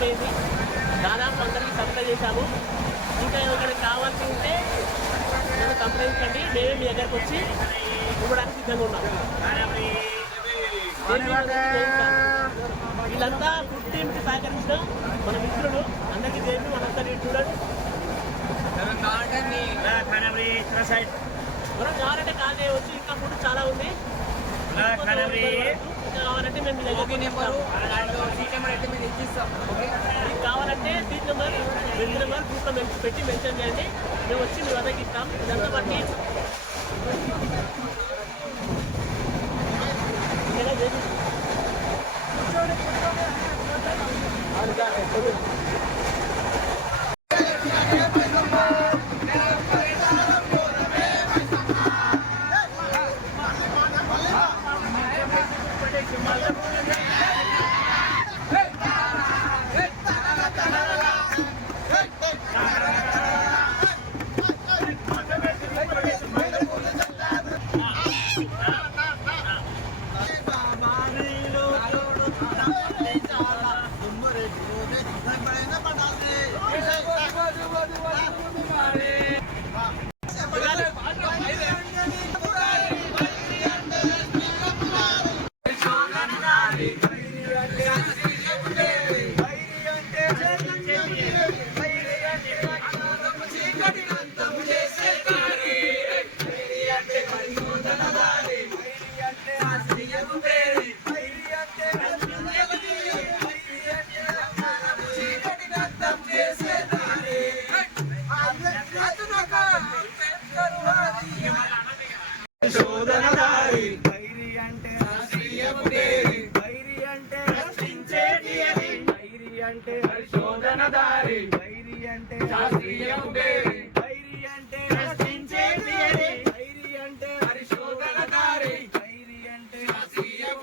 అయిపోయింది. దాదాపు అందరికీ సప్లై చేశాము. ఇంకా ఎవరికైనా కావాల్సి ఉంటే నన్ను సంప్రదించండి. మేమే మీ దగ్గరకు వచ్చి ఇవ్వడానికి సిద్ధంగా ఉన్నాము. వీళ్ళంతా ఫుడ్ టీమ్కి సహకరించిన మన మిత్రులు అందరికీ చేసి మనందరి చూడండి. మనం కావాలంటే కాల్ చేయవచ్చు. ఇంకా ఫుడ్ చాలా ఉంది. కావాలంటే మేము కావాలంటే సీట్ నెంబర్ బెంచ్ నెంబర్ గ్రూప్లో పెట్టి మెన్షన్ చేయండి. మేము వచ్చి మీ వద్దకి ఇస్తాం. ఇదంతా బట్టి శోధనదారి వైరి అంటే వైరి అంటే వైరి అంటే శోధనదారి వైరి అంటే వైరి అంటే వైరి అంటే పరిశోధనదారి వైరి అంటే వైరి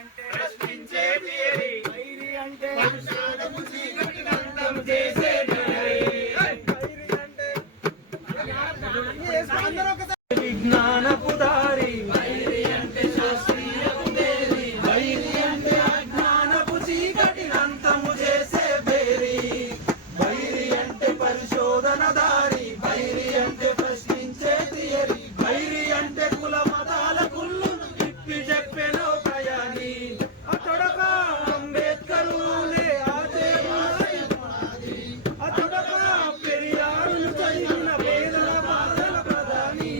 అంటే వైరి అంటే చేసే విజ్ఞానపు దారి వైరి అంటే శాస్త్రీయపు బేరి వైరి అంటే అజ్ఞానపు చీకటి అంతము చేసే బేరి వైరి అంటే పరిశోధన దారి వైరి అంటే ప్రశ్నించే థియరీ వైరి అంటే కుల మతాల కుళ్ళును తిప్పి చెప్పెనో ప్రయాణి అతడక అంబేద్కరులే అతడక పెరియారును చదివిన పేదల బాధల ప్రధాని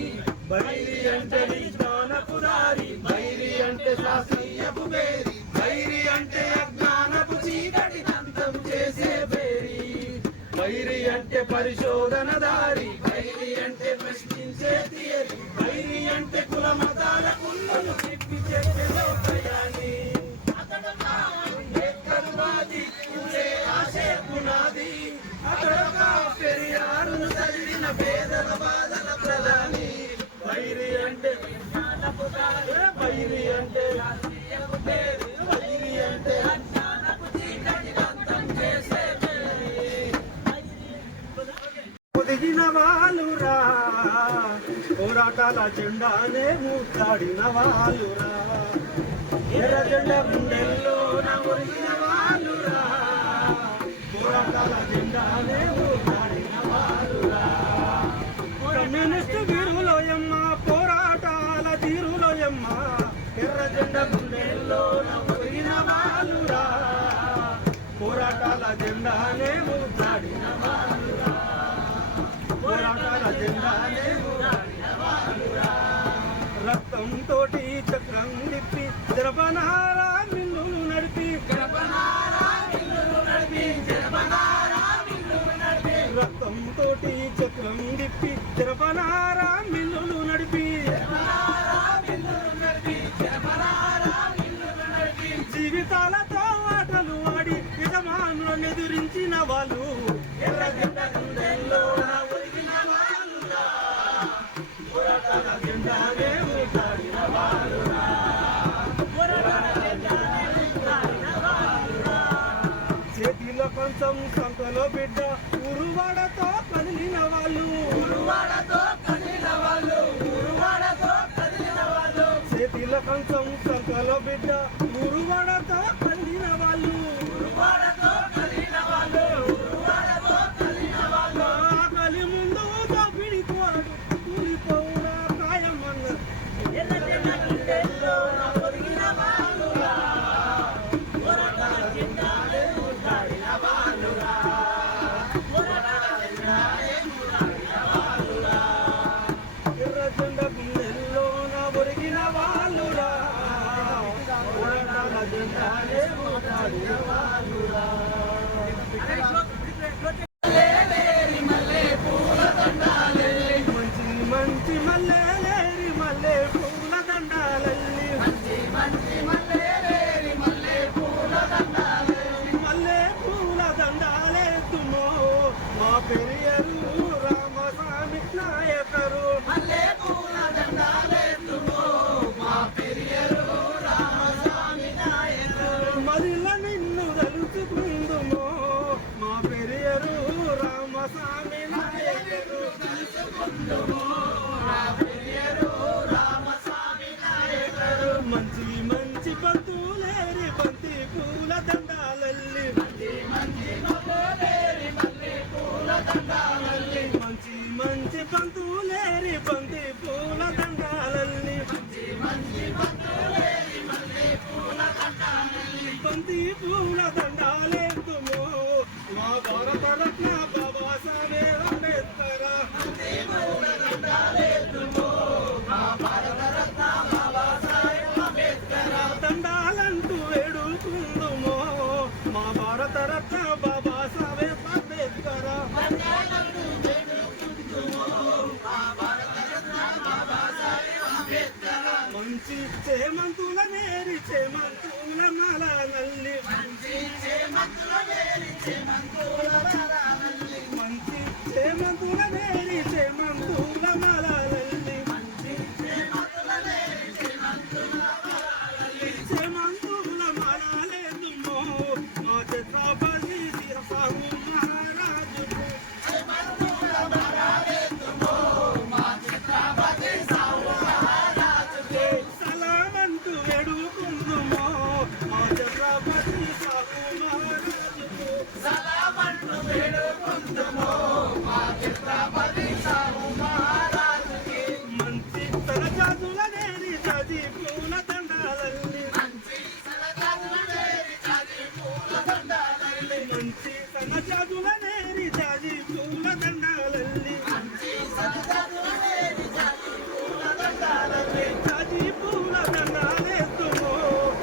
వైరి అంటే విజ్ఞానపు దారి వైరి అంటే శాస్త్రీయపు బేరి వైరి అంటే అజ్ఞానపు చీకటి అంతం చేసే బేరి వైరి అంటే పరిశోధన దారి వైరి అంటే ప్రశ్నించే థియరీ వైరి అంటే కుల మతాల కుళ్ళను తిప్పి చెప్పెనో ప్రయాణి అంబేద్కర్వాది ఆశే పునాది అతడొక పెరియారును చదివిన పేదల బాధల ప్రధాని వైరి అంటే వైరి అంటే వైరి అంటే పొదిగిన వాళ్ళురా పోరాటాల జెండానే ముద్దాడిన వాళ్ళురా ఎర్ర జెండా గుండెల్లో ఒరిగిన వాళ్ళురా పోరాటాల జెండానే ముద్దాడిన వాళ్ళురా కమ్యూనిస్టు వీరులోయమ్మ పోరాటాల తీరులోయమ్మ ఎర్ర జెండా గుండెల్లో ఒరిగిన వాళ్ళురా పోరాటాల జెండానే ముద్దాడిన వాళ్ళురా పోరాటాల జెండానే ముద్దాడిన వాళ్ళురా రక్తంతో చక్రం తిప్పి జరపనారా మిల్లులు నడిపి రక్తంతో చక్రం తిప్పి జరపనారా మిల్లులు నడిపి జీవితాలతో ఆటలు ఆడి యజమానులను ఎదిరించిన వాళ్ళు ఎర్ర జెండ గుండెల్లో ఒరిగిన వాళ్ళురా పోరాటాల జెండానే ముద్దాడిన వాళ్ళురా చేతిలో కొంచెం సంతలో బిడ్డ ఉరువాడతో కదిలిన వాళ్ళు చేతిలో కొంచెం సంతలో బిడ్డ ఉరువాడతో కదిలిన వాళ్ళు పండిన వాళ్ళురా పోరాటాల జెండాలే మోతాడిన వాళ్ళురా మంచి మంచి మల్లెలేరి మల్లె పూల దండాలల్లి మల్లె పూల దండాలేతుమో మా పెరియరు రామస్వామి నాయకరు మదిల నిన్ను తలుచుకుందుమో మా పెరియరు రామస్వామి నాయకరు మంచి మంచి బంతులేరి బంతి పూల దండాలల్లి మంచి మంచి బంతులేరి బంతి పూల దండాలల్లి బంతి పూల దండాలేతుమో మా భారత రత్న బాబా సాహెబ్ అంబేద్కర్ దండాలంటూ వేడుకుందుమో మా భారత రత్న బాబా సాహెబ్ అంబేద్కర్ మంచి చేమంతుల నేరి చేమంతుల మాల నల్లి మంచి చేమంతుల నేరి చేమంతుల మాల నల్లి చేమంతుల మాల లేదుమో మా ఛత్రపతి శిరసాహు మహారాజుకు సలామంటూ వేడుకుందుమో మా ఛత్రపతి సాహు మహారాజుకు మంచి తన జాతుల నేరి జాతి పూల దండాలల్లి మంచి తన జాతుల నేరి జాతి పూల దండాలల్లి జాతి పూల దండాలేతుమో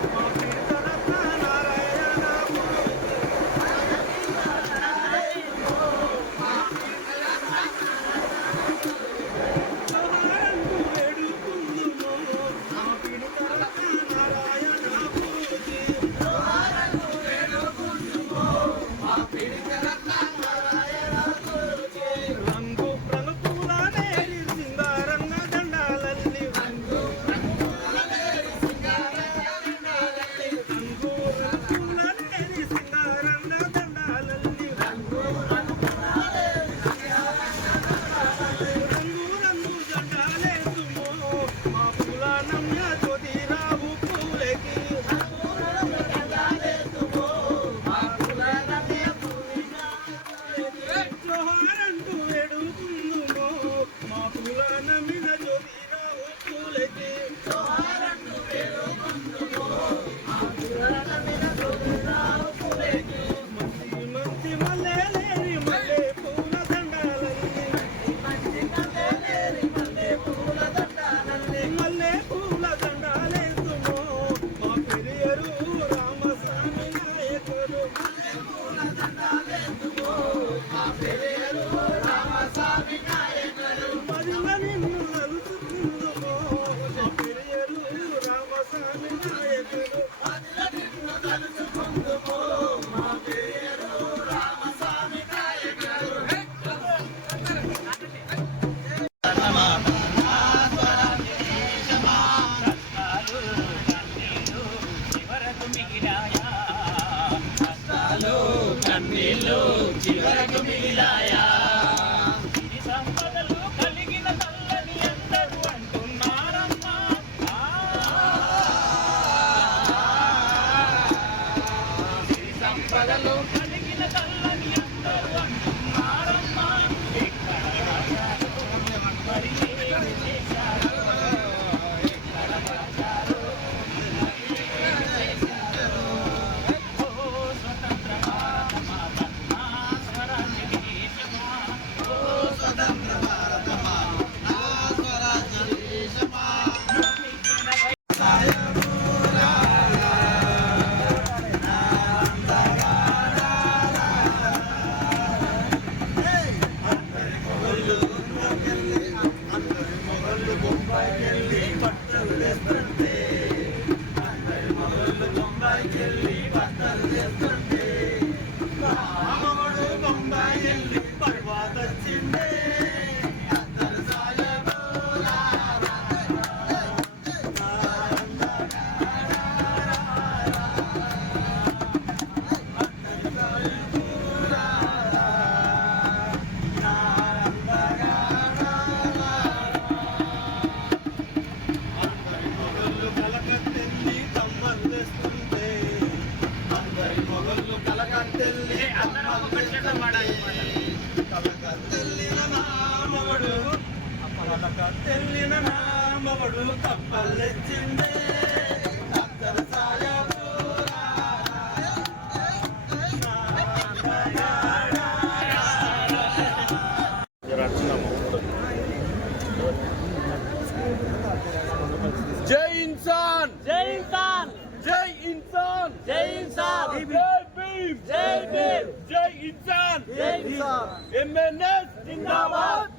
మా కీర్తనరత్న నారాయణ జోహారంటూ వేడుకుందుమో మా కీర్తనరత్న నారాయణ పూజి రంగు రంగు పూల నేరి సింగారంగ దండాలల్లి రంగు రంగు పూల నేరి సింగారంగ దండాలల్లి రంగు రంగు దండాలేతుమో మా పూల నమ్య జ్యోతిరావు పూలకి జోహారంటూ వేడుకుందుమో మా పూల నమ్మిన జ్యోతిరావు పూలకి మంచి మంచి మల్లెలేరి మల్లె పూల దండాలల్లి మల్లె పూల దండాలేతుమో మా పెరియరు రామస్వామి నాయకరు మదిల నిన్ను తలుచుకుందుమో మా పెరియరు రామస్వామి నాయకరు చివరకు మిగిలాయా ఇది సంపదలు కలిగిన తల్లని అందరూ అంటున్నారమ్మా ఇది సంపదలు కలిగిన తల్లని అందరూ అంటున్నారమ్మా ఎక్కడ రాశారు మరి ఏమి చేశారు ఎక్కడ రాశారు ఓ స్వతంత్ర భారత మాత స్వరాజ్య దేశమా తెస్తుంటే అందరి మొగలు బొంబాయికి వెళ్ళి బట్టలు తెస్తుంటే నా మొగుడు బొంబాయి వెళ్ళి తర్వాత వచ్చిండే అత్తరు సాయబు కలకత్తెల్లి తమ్మలు తెస్తుంటే అందరి మొగలు కలకత్తెల్లి కలకత్తెల్లిన నా మొగడు కలకత్తెల్లిన నా మొగడు కప్పల్లెచ్చిందే అత్తరు సాయబూరా जय इंसान జై ఇన్సాన్ जय इंसान జై ఇన్సాన్ जय भीम జై భీమ్ जय इंसान జై ఇన్సాన్ MNS जिंदाबाद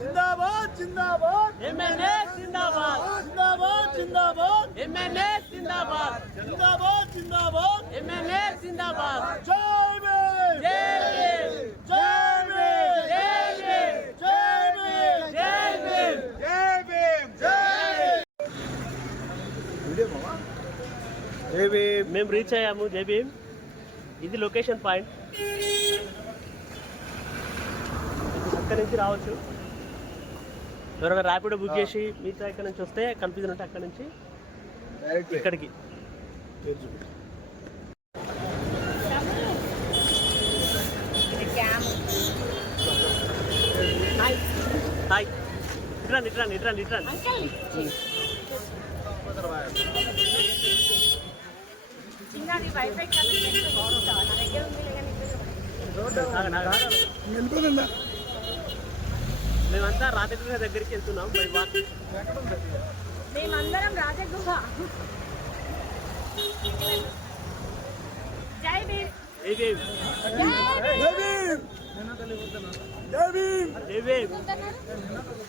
जिंदाबाद जिंदाबाद ఎంఎన్ఏ జిందాబాద్ जिंदाबाद जिंदाबाद ఎంఎన్ఏ జిందాబాద్ जिंदाबाद जिंदाबाद ఎంఎన్ఏ జిందాబాద్ जय भीम జై భీమ్ जय भीम జై భీమ్ जय भीम జై భీమ్ जय भीम जय भीम మేము రీచ్ అయ్యాము జై భీమ్. ఇది లొకేషన్ పాయింట్. అక్కడి నుంచి రావచ్చు. ఎవరైనా ర్యాపిడో బుక్ చేసి మిగతా ఇక్కడ నుంచి వస్తే కన్ఫ్యూజన్ ఉంటే అక్కడ నుంచి ఇక్కడికి. హాయ్ ఇట్రండి ఇట్రండి ఇట్రండి ఇట్రండి. చిన్నది వైఫై కనెక్ట్ నా దగ్గర ఉంది మేమంతా రాజగృహ దగ్గరికి వెళ్తున్నాం బై వాక్. మేమందరం రాజగుహ. జై భీమ్ జై భీమ్ जय भीम जय भीम జై భీమ్.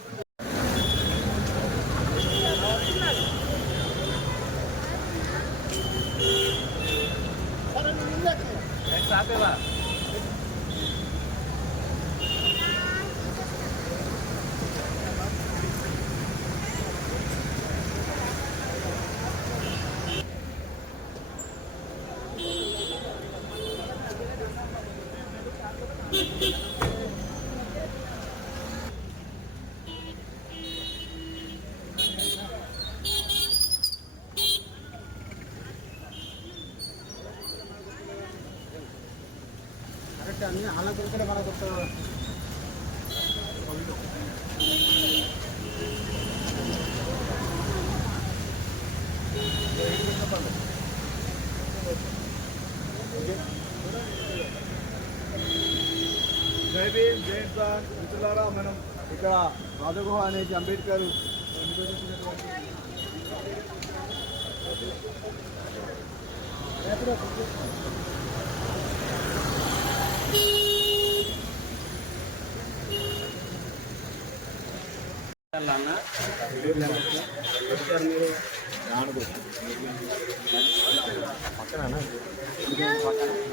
జై భీమ్ జై ఇన్సాన్ మిత్రులారా, మనం ఇక్కడ రాజగుహ అనేది అంబేద్కర్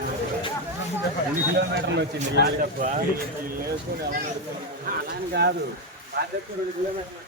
ఎన్ని కిలోమీటర్లు వచ్చింది కాదు బాధ్యత 2 కిలోమీటర్లు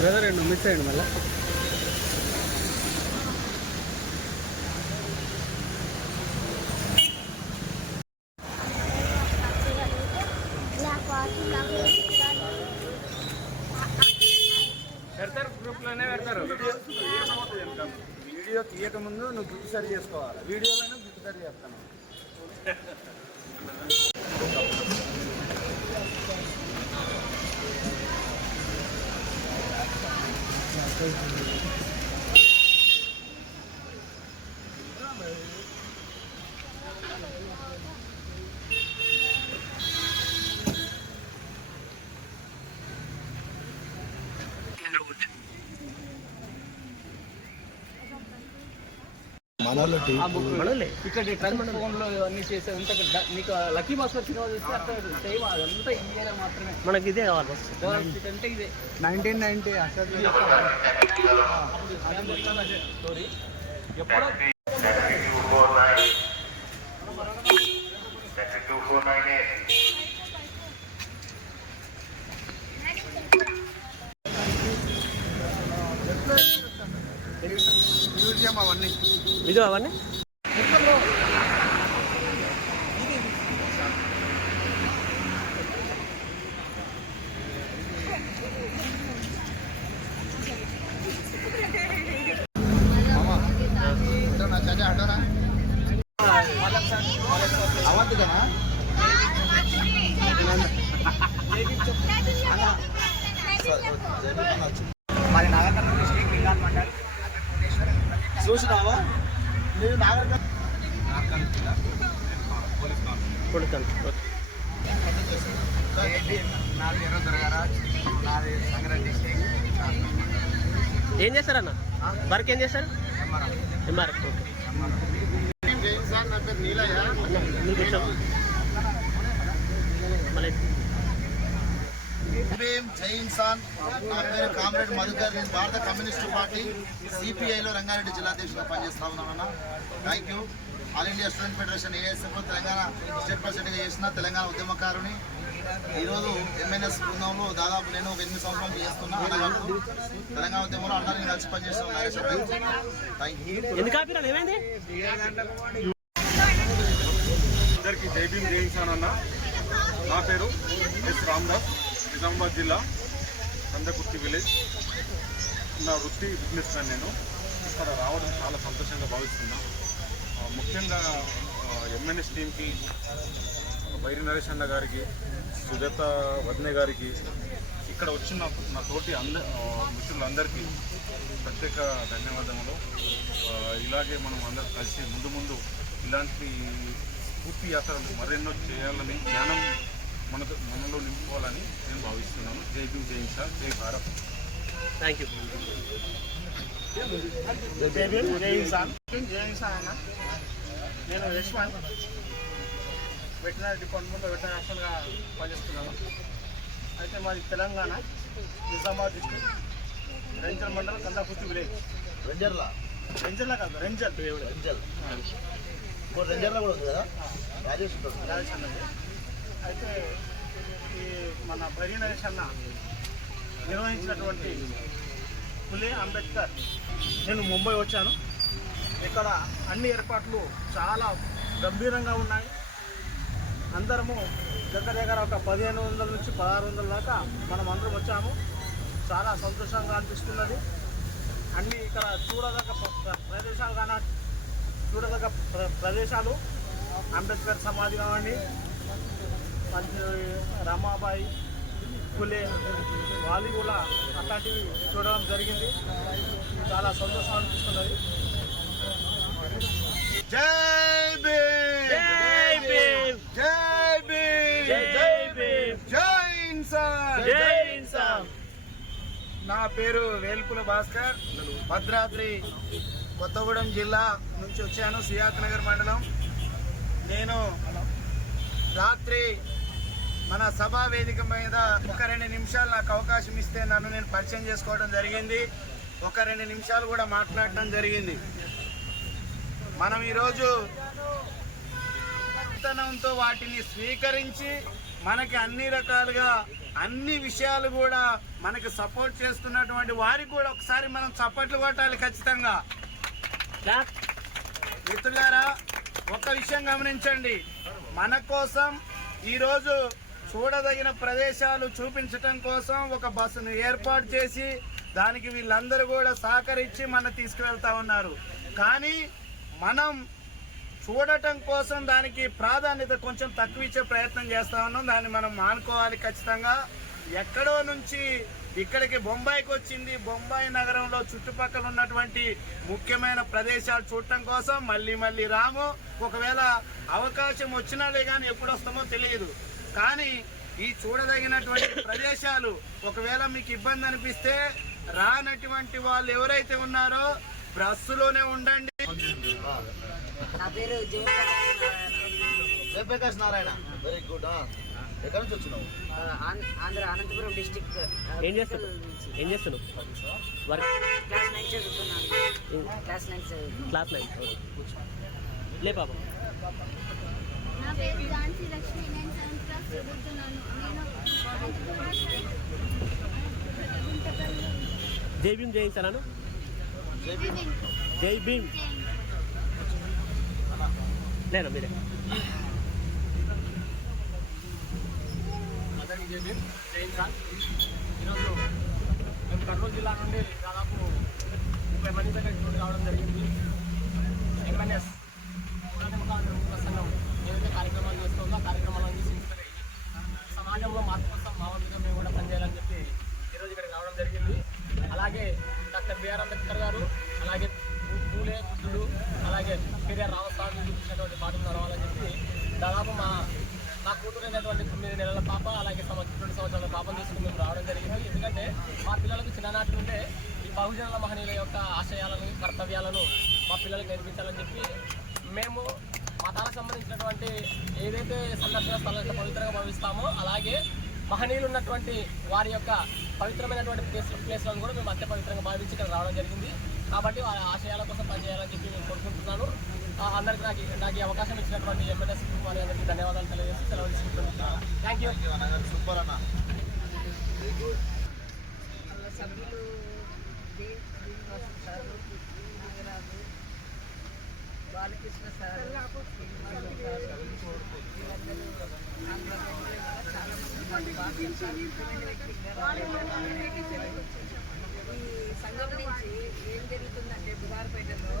బ్రదర్ రెండు మిస్ అయ్యండి మళ్ళీ. పెడతారు, గ్రూప్లోనే పెడతారు. వీడియో తీయక ముందు నువ్వు జుట్టు సరి చేసుకోవాలి, వీడియోలోనే జుట్టు సరి చేస్తాను. ఇక్కడ ఫోన్లో అన్ని చేసేదంతా నీకు లక్కీ భాస్కర్ సినిమా చూస్తే అక్కడ సేమ్ అదంతా ఇండియా మాత్రమే. మనకి ఇదే కావాలి అంటే ఇదే 1990 అసలు స్టోరీ ఎప్పుడో మ్యూజియం అవన్నీ నిజం అవన్నీ అవంతికనా మరి నాగర్కర్నూలు డిస్ట్రిక్ట్ లింగాల్ మండల్ చూసినావా నేను నాగర్కర్నూలు జిల్లా కొడుతాను. నాది ఎర్ర దొరగారాజ్, నాది సంగారెడ్డి డిస్ట్రిక్ట్. ఏం చేస్తారన్న వర్క్? ఏం చేస్తారు? ఎంఆర్ఎఫ్. ఓకే నా పేరు నీలయ్య. మీకు వచ్చాము మళ్ళీ. జై ఇన్సాన్. నా పేరు కామ్రేడ్ మధుకర్. నేను భారత కమ్యూనిస్టు పార్టీ సిపిఐలో రంగారెడ్డి జిల్లాధ్యక్షులుగా పనిచేస్తా ఉన్నానన్న. Thank you. All India student federation ఏఎస్ఎఫ్లో తెలంగాణ స్టేట్ ప్రెసిడెంట్గా చేసిన తెలంగాణ ఉద్యమకారుని. ఈరోజు ఎంఎన్ఎస్ బృందంలో దాదాపు నేను ఒక 8 సంవత్సరాలు చేస్తున్నా. అన్నగారు తెలంగాణ ఉద్యమంలో అందరినీ కలిసి పనిచేస్తున్నాను. Thank you. ఎందుకు ఆపిరా? ఏమైంది? అందరికీ జై భీమ్ జై ఇన్సాన్ అన్న. నా పేరు ఎస్ రామ్దాస్, నిజామాబాద్ జిల్లా కందకుర్తి విలేజ్. నా వృత్తి బిజినెస్ మ్యాన్. నేను ఇక్కడ రావడం చాలా సంతోషంగా భావిస్తున్నా. ముఖ్యంగా ఎంఎన్ఎస్ టీంకి, బైరి నరేష్ అన్న గారికి, సుజాత వద్నే గారికి, ఇక్కడ వచ్చిన నా తోటి మిత్రులందరికీ ప్రత్యేక ధన్యవాదములు. ఇలాగే మనం అందరం కలిసి ముందు ముందు ఇలాంటి స్ఫూర్తి యాత్రలు మరెన్నో చేయాలని, జ్ఞానం మనలో నింపుకోవాలని నేను భావిస్తున్నాను. జై భీమ్ జై ఇన్సాన్, జై భారత్. Thank you. జై భీమ్ జై ఇన్సాన్. జై ఇన్సాన్ అన్న. నేను యశ్వంత్, వెటనరీ డిపార్ట్మెంట్లో వెటనరీ హాస్టల్గా పనిచేస్తున్నాను. అయితే మాది తెలంగాణ నిజామాబాద్ డిస్ట్రిక్ట్ రెంజల్ మండలం కందాకుర్తి విలేజ్. రెంజల్లా కాదు, రెంజల్. రెంజర్లో కూడా ఉంది కదా, రాజేష్ ఉంటుంది. రాజేష్ అన్నది. అయితే ఈ మన బైరి నరేష్ అన్న నిర్వహించినటువంటి ఫులే అంబేద్కర్, నేను ముంబై వచ్చాను. ఇక్కడ అన్ని ఏర్పాట్లు చాలా గంభీరంగా ఉన్నాయి. అందరము దగ్గర ఒక 1500 నుంచి 1600 దాకా మనం అందరం వచ్చాము. చాలా సంతోషంగా అనిపిస్తున్నది. అన్నీ ఇక్కడ చూడదగ్గ ప్రదేశాలు ప్రదేశాలు అంబేద్కర్ సమాధి కావండి, రమాబాయి, పులే, వాళ్ళు కూడా అట్లాంటివి చూడడం జరిగింది. చాలా సంతోషం అనిపిస్తున్నది. జై భీమ్, జై భీమ్, జై భీమ్, జై భీమ్, జై ఇన్సాన్, జై ఇన్సాన్. నా పేరు వేల్పుల భాస్కర్, భద్రాద్రి కొత్తగూడెం జిల్లా నుంచి వచ్చాను, సియాక్ నగర్ మండలం. నేను రాత్రి మన సభా వేదిక మీద ఒక 2 నిమిషాలు నాకు అవకాశం ఇస్తే నన్ను నేను పరిచయం చేసుకోవడం జరిగింది. ఒక 2 నిమిషాలు కూడా మాట్లాడటం జరిగింది. మనం ఈరోజు విత్తనంతో వాటిని స్వీకరించి మనకి అన్ని రకాలుగా అన్ని విషయాలు కూడా మనకి సపోర్ట్ చేస్తున్నటువంటి వారికి కూడా ఒకసారి మనం చప్పట్లు కొట్టాలి ఖచ్చితంగా. మిత్రులారా, ఒక విషయం గమనించండి. మన కోసం ఈరోజు చూడదగిన ప్రదేశాలు చూపించటం కోసం ఒక బస్సును ఏర్పాటు చేసి దానికి వీళ్ళందరూ కూడా సహకరించి మన తీసుకువెళ్తా ఉన్నారు. కానీ మనం చూడటం కోసం దానికి ప్రాధాన్యత కొంచెం తక్కువ ఇచ్చే ప్రయత్నం చేస్తా ఉన్నాం. దాన్ని మనం మానుకోవాలి ఖచ్చితంగా. ఎక్కడో నుంచి ఇక్కడికి బొంబాయికి వచ్చింది. బొంబాయి నగరంలో చుట్టుపక్కల ఉన్నటువంటి ముఖ్యమైన ప్రదేశాలు చూడటం కోసం మళ్ళీ రాము. ఒకవేళ అవకాశం వచ్చినాలే కానీ ఎప్పుడు వస్తామో తెలియదు. కానీ ఈ చూడదగినటువంటి ప్రదేశాలు ఒకవేళ మీకు ఇబ్బంది అనిపిస్తే రానటువంటి వాళ్ళు ఎవరైతే ఉన్నారో బస్సులోనే ఉండండి. నా పేరు జయప్రకాష్ నారాయణ. Very good. ఎక్కడి నుంచి వచ్చినావు? ఆంధ్ర అనంతపురం డిస్టిక్. ఏం చేస్తున్నావు? వర్క్ క్లాస్ 9 చదువుతున్నాను. క్లాస్ 9. లే పాప. నా పేరు ఝాన్సీ లక్ష్మి. నేను 7th క్లాస్ చదువుతున్నాను. జై భీమ్ జయించాను. జై భీమ్ లేనా మీరే? అందరికీ జై భీమ్, జై ఇన్సాన్. ఈరోజు మేము కర్నూలు జిల్లా నుండి దాదాపు 30 మంది దగ్గర రావడం జరిగింది. ఎంఎన్ఎస్ సంఘం ఏదైతే కార్యక్రమాలు చేస్తుందో ఆ కార్యక్రమాలను ఇన్స్పైర్ అయ్యి సమాజంలో మార్పు కోసం మా వంతుగా మేము కూడా పనిచేయాలని చెప్పి ఈరోజు ఇక్కడికి రావడం జరిగింది. అలాగే డాక్టర్ బిఆర్ అంబేద్కర్ గారు, అలాగే పూలే బుద్ధుడు, అలాగే పెరియార్ రామస్వామి చూపించినటువంటి బాటలు నడవాలని చెప్పి దాదాపు నా కూతురైనటువంటి 9 నెలల పాప, అలాగే 2 సంవత్సరాల పాపను తీసుకుని మేము రావడం జరిగింది. ఎందుకంటే మా పిల్లలకు చిన్ననాటి నుండే ఈ బహుజనుల మహనీయుల యొక్క ఆశయాలను, కర్తవ్యాలను మా పిల్లలకు నేర్పించాలని చెప్పి మేము మతాలకు సంబంధించినటువంటి ఏదైతే సందర్శన స్థలాలను పవిత్రంగా భావిస్తామో అలాగే మహనీయులు ఉన్నటువంటి వారి యొక్క పవిత్రమైనటువంటి ప్లేస్లను కూడా మేము అత్య పవిత్రంగా భావించి ఇక్కడ రావడం జరిగింది. కాబట్టి వారి ఆశయాల కోసం పనిచేయాలని చెప్పి నేను కోరుకుంటున్నాను. అందరికీ నాకు ఈ అవకాశం ఇచ్చినటువంటి ఎంఎన్ఎస్ వారి అందరికీ ధన్యవాదాలు తెలియజేసి సెలవు తీసుకుంటున్నాను. Thank you. సూపర్ అన్న. సభ్యులు నాగరాజు, బాలకృష్ణ సార్, ఈ సంఘం నుంచి ఏం జరుగుతుందంటే బుగారపేటలో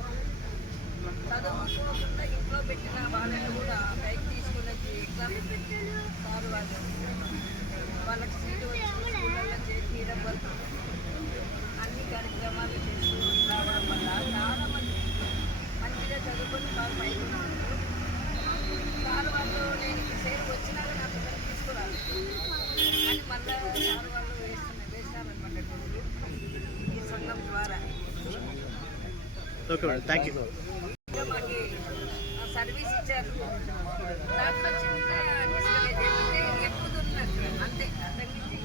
చదువుకోకుండా ఇంట్లో పెట్టిన వాళ్ళని కూడా బైక్ తీసుకుని వచ్చి ఎగ్జామ్ సార్ వాళ్ళకి సీటు వచ్చి స్కూళ్ళల్లో చేర్చడం వల్ల అన్ని కార్యక్రమాలు చేసి రావడం వల్ల చాలామంది మంచిగా చదువుకొని బాగా పైకి ఉన్నారు. సార్ వాళ్ళు నేను సేపు వచ్చినాక నా పిల్లలు తీసుకురాలి అని మళ్ళీ సార్ వాళ్ళు వేసినారనమాట ఈ సంఘం ద్వారా. Okay madam, thank you. మాకు సర్వీస్ ఇచ్చారు. దాంట్లో చిన్న డిస్కరేజ్ ఏంటంటే ఎక్కుతున్నట్టు అంతే, అంతకుమించి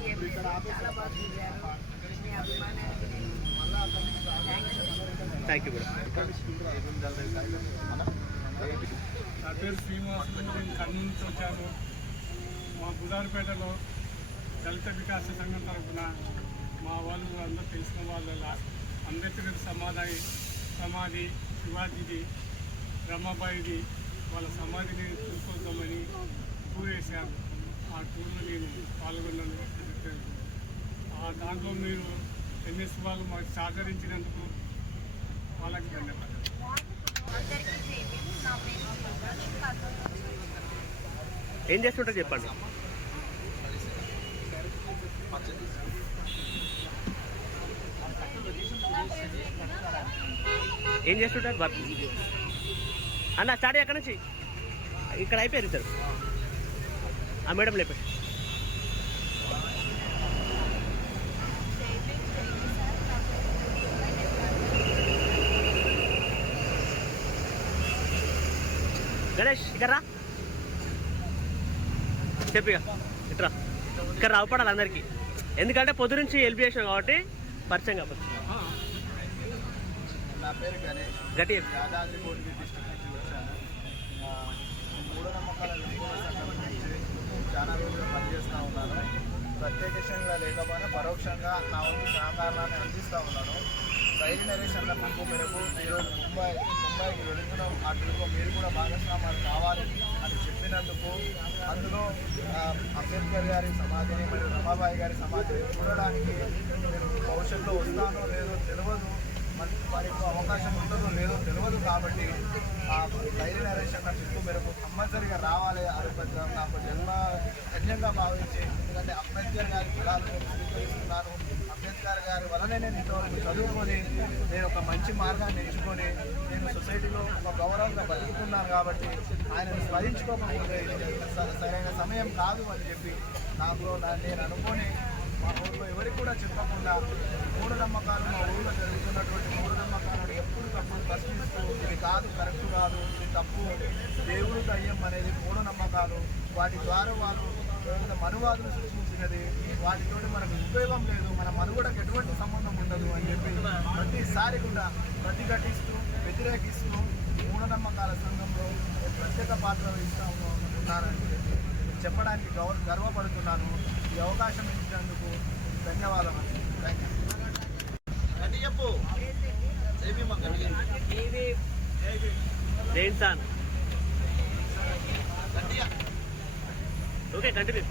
చాలా బాగా చేశారు. మీ అభిమానానికి థ్యాంక్ యూ మేడం. నా పేరు శ్రీనివాసులు, నేను కర్నూలు నుంచి వచ్చాను. మా బుధారిపేటలో దళిత వికాస సంఘం తరఫున మా వాళ్ళు అందరూ తెలిసిన వాళ్ళ అంబేద్కర్ సమాధి శివాజీది, రమాబాయిది వాళ్ళ సమాధిని చూసుకొద్దామని టూర్ వేశారు. ఆ టూర్లో నేను పాల్గొన్నాను. ఆ దాంట్లో మీరు ఎన్ఎస్ వాళ్ళు మాకు సహకరించినందుకు వాళ్ళకి ధన్యవాదాలు. అందరికీ జేబీ. నా పేరు శ్రీలత. నేను కర్నూలు నుంచి వచ్చాను. ఏం చేస్తుంటారు చెప్పండి. ఏం చేస్తుంటారు వర్క్ అన్న? స్టార్ట్ ఎక్కడి నుంచి? ఇక్కడ అయిపోయారు సార్. ఆ మేడం లేపారు. గణేష్ ఇక్కడ రా, చెప్పిగా ఇట్రా. ఇక్కడ రావపడాలి అందరికీ, ఎందుకంటే పొద్దు నుంచి హెల్ప్ చేసాం కాబట్టి పరిచయం కాబట్టి. నా పేరు గణేష్, గట్టి యాదాద్రి భువనగిరి డిస్ట్రిక్ట్ నుంచి వచ్చాను. మూఢనమ్మకాల నిర్మూలన సంఘం నుంచి చాలా రోజులు పనిచేస్తూ ఉన్నాను. ప్రత్యక్షంగా లేకపోయినా పరోక్షంగా నా వంతు సహకారాన్ని అందిస్తూ ఉన్నాను. రైలు నరేషన్ల పిలుపు మేరకు ఈరోజు ముంబైకి వెళుతున్నాం. ఆ పిలుపు మీరు కూడా భాగస్వామ్యాలు కావాలి అని చెప్పినందుకు, అందులో అంబేద్కర్ గారి సమాధిని మరియు రమాబాయి గారి సమాధిని చూడడానికి నేను భవిష్యత్తులో వస్తానో లేదో తెలియదు, వారికి అవకాశం ఉంటుందో లేదో తెలియదు. కాబట్టి ఆ రైలు నరేషన్ల పిలుపు మేరకు కంపల్సరీగా రావాలి. అది నాకు జన్మ ధన్యంగా భావించి, ఎందుకంటే అంబేద్కర్ గారి ఫలాలు నేను స్వీకరిస్తున్నాను. అంబేద్కర్ గారి వలనే నేను ఇంతవరకు చదువుకొని నేను ఒక మంచి మార్గాన్ని ఎంచుకొని నేను సొసైటీలో ఒక గౌరవంగా బతుకుతున్నాను. కాబట్టి ఆయనను స్మరించుకోకపోతే సరైన సమయం కాదు అని చెప్పి నేను అనుకొని మా ఊళ్ళో ఎవరికి కూడా చెప్పకుండా మూఢనమ్మకాలు, మా ఊళ్ళో జరుగుతున్నటువంటి మూఢనమ్మకాలను ఎప్పటికప్పుడు ప్రశ్నిస్తూ ఇది కాదు, కరెక్ట్ కాదు, ఇది తప్పు, దేవుడు దయ్యం అనేది మూఢనమ్మకాలు, వాటి ద్వారా వాళ్ళు మనువాదులు సృష్టించినది, వాటితోటి మనకు ఉపయోగం లేదు, మన మనుగడకు ఎటువంటి సంబంధం ఉండదు అని చెప్పి ప్రతిసారి కూడా ప్రతిఘటిస్తూ వ్యతిరేకిస్తూ మూఢనమ్మకాల సంఘంలో ప్రత్యేక పాత్ర వహిస్తూ ఉన్నారని చెప్పడానికి గర్వపడుతున్నాను. ఈ అవకాశం ఇచ్చినందుకు ధన్యవాదాలు. Thank you. Okay, continue.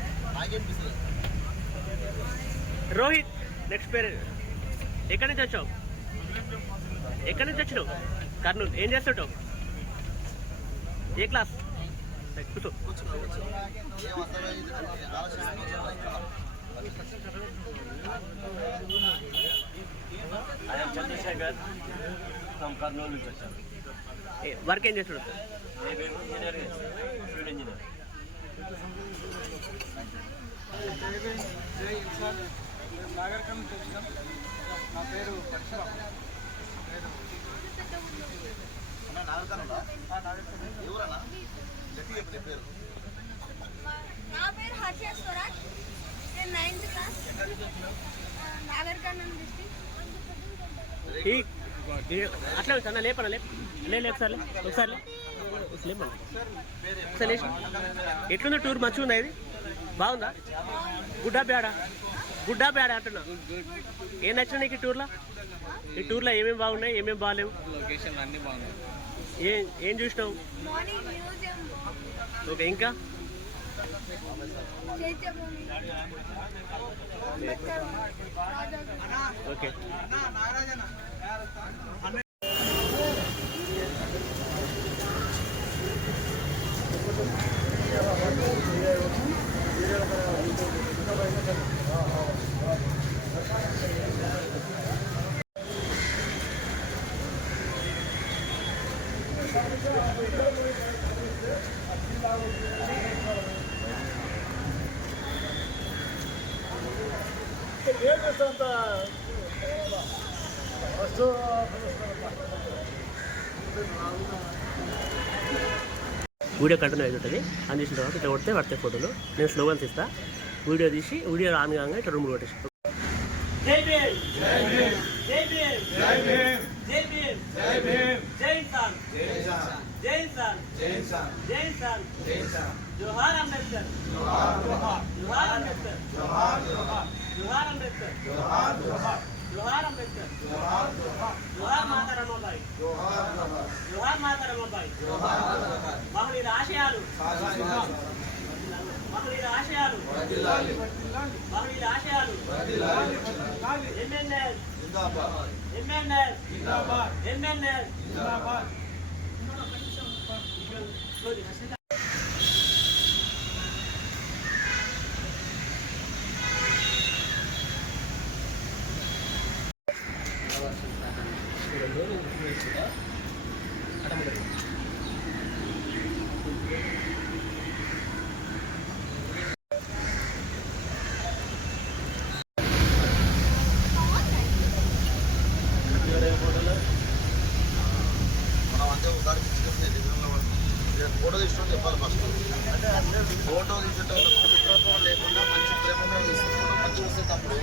Rohit, next పేరు. ఎక్కడి నుంచి వచ్చావు? ఎక్కడి నుంచి వచ్చినావు? కర్నూలు. ఏం చేస్తుంటావు? ఏ క్లాస్? కూర్చో. చంద్రశేఖర్, కర్నూలు నుంచి వచ్చాను. వర్క్ ఏం చేస్తున్నాడు? Engineer, civil engineer. నాగరికం నుంచి వచ్చినాం. నా పేరు పరశురామ్. నా పేరు హర్ష స్వరాజ్. నేను 9th క్లాస్, నాగర్కర్నూలు డిస్ట్రిక్ట్. అట్లా అన్న లేపన ఒకసారి ఒకసారి లేపన. ఎట్లుంది టూర్? మంచిగా ఉందా? ఇది బాగుందా? గుడ్డా బ్యాడా అంటున్నా. ఏం నచ్చిన నీకు ఈ టూర్లో? ఈ టూర్లో ఏమేమి బాగున్నాయి, ఏమేమి బాగాలేవు? లొకేషన్లు అన్నీ బాగున్నాయి. ఏం చూసినావు? మార్నింగ్ మ్యూజియం, ఓకే, ఇంకా చైత్యభూమి, అంబేద్కర్ రాజా. ఓకే. వీడియో కంటిన్యూ అవుతుంది. అని చేసిన తర్వాత ఇట్లా కొడితే పడతాయి ఫోటోలు. నేను స్లోగన్స్ ఇస్తా, వీడియో తీసి వీడియో రానుగానే ఇట్లా రూమ్ కొట్టేసి జై భీమ్ జై భీమ్ జై భీమ్ జై భీమ్ జై భీమ్ జై భీమ్ జై సాన్ జై సాన్ జై సాన్ జై సాన్ జై సాన్ జై సాన్ జోహార్ అంబేద్కర్ జోహార్ జోహార్ జోహార్ అంబేద్కర్ జోహార్ జోహార్ జోహార్ అంబేద్కర్ జోహార్ జోహార్ జోహార్ అంబేద్కర్ జోహార్ జోహార్ జోహార్ మాతా రమాబాయి జోహార్ జోహార్ జోహార్ మాతా రమాబాయి జోహార్ జోహార్ మహనీయుల ఆశయాలు మహనీయుల ఆశయాలు మహనీయుల ఆశయాలు ఎంఎన్ఎస్ జిందాబాద్ ఎంఎన్ఎస్ జిందాబాద్ ఎంఎన్ఎస్ జిందాబాద్ మనం అంతే ఒకసారి ఫోటో తీసుకొని చెప్పాలి ఫస్ట్. ఫోటో తీసుకుంటే మిత్రత్వం లేకుండా మంచి ప్రేమగా తీసుకుంటాం, మంచి వస్తే తప్పుడు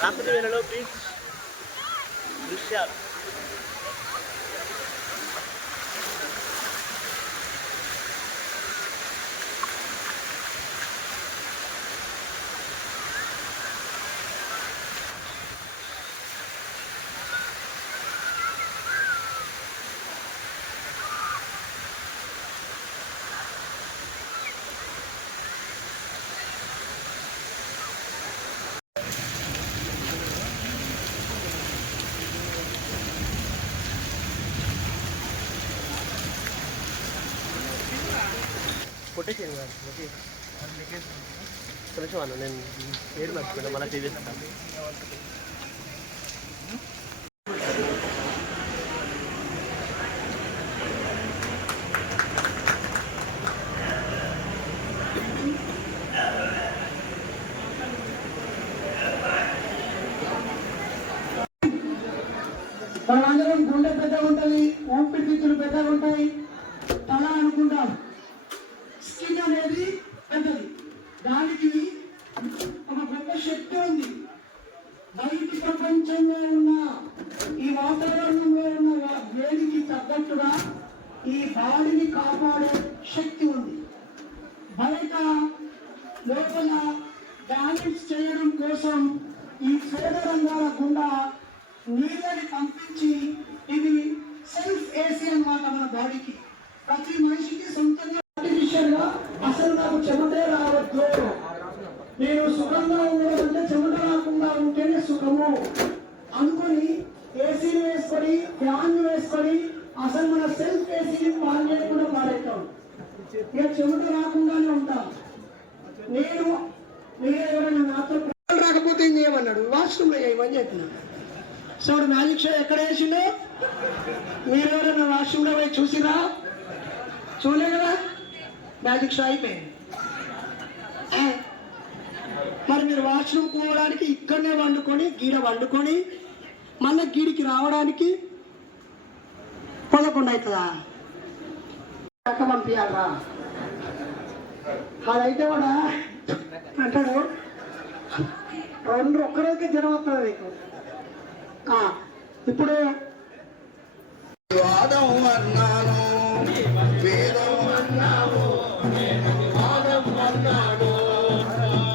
రాత్రి వేళలో బీచ్ దృశ్యాలు కొట్టేసాను కొంచెం అన్న నేను పేరు మర్చిపోయినా మళ్ళీ చేస్తాను. మనందరం గుండె పెద్దగా ఉంటుంది, ఊపిరితిత్తులు పెద్దగా ఉంటాయి, తల అనుకుంటాం. స్కిన్ అనేది పెద్దది, దానికి ఒక గొప్ప శక్తి ఉంది. బయటి ప్రపంచంలో ఉన్న ఈ వాతావరణంలో ఉన్న వేడికి తగ్గట్టుగా ఈ బాడీని కాపాడే శక్తి ఉంది. బయట లోపల బ్యాలెన్స్ చేయడం కోసం ఈ స్వేద రంగాల గుండా నీళ్ళని పంపించి ఇది సెల్ఫ్ ఏసీ అన్నమాట. మన బాడీకి ప్రతి మనిషికి సొంతంగా ఆర్టిఫిషియల్ గా అసలు నాకు చెమటే రావద్దు, నేను సుఖంగా ఉండదంటే చెమట రాకుండా ఉంటేనే సుఖము అనుకొని ఏసీని వేసుకొని ఫ్యాన్ వేసుకొని అసలు మన సెల్ఫ్ ఏసీని పాలు చేయకుండా పాడేస్తాం. ఇక చెమట రాకుండానే ఉంటాం. నేను మీరు ఎవరైనా నాతో రాకపోతే ఇంకేమన్నాడు, వాష్రూమ్ లో ఏమని చెప్పినాడు. సో మ్యాజిక్ షో ఎక్కడ వేసిండు? మీరు ఎవరైనా వాష్రూమ్లో పోయి చూసిరా? చూడలే కదా, మ్యాజిక్ షో అయిపోయింది. మరి మీరు వాష్రూమ్ పోవడానికి ఇక్కడనే వండుకొని గీడ వండుకొని మళ్ళీ గీడికి రావడానికి 11 అవుతుందా? చక్క పంపించాలరా? అదైతే కూడా అంటాడు ఒక్కరోజుకే జ్వరం వస్తుంది నీకు. ఇప్పుడు వాదం అన్నాను, వేదం అన్నావు,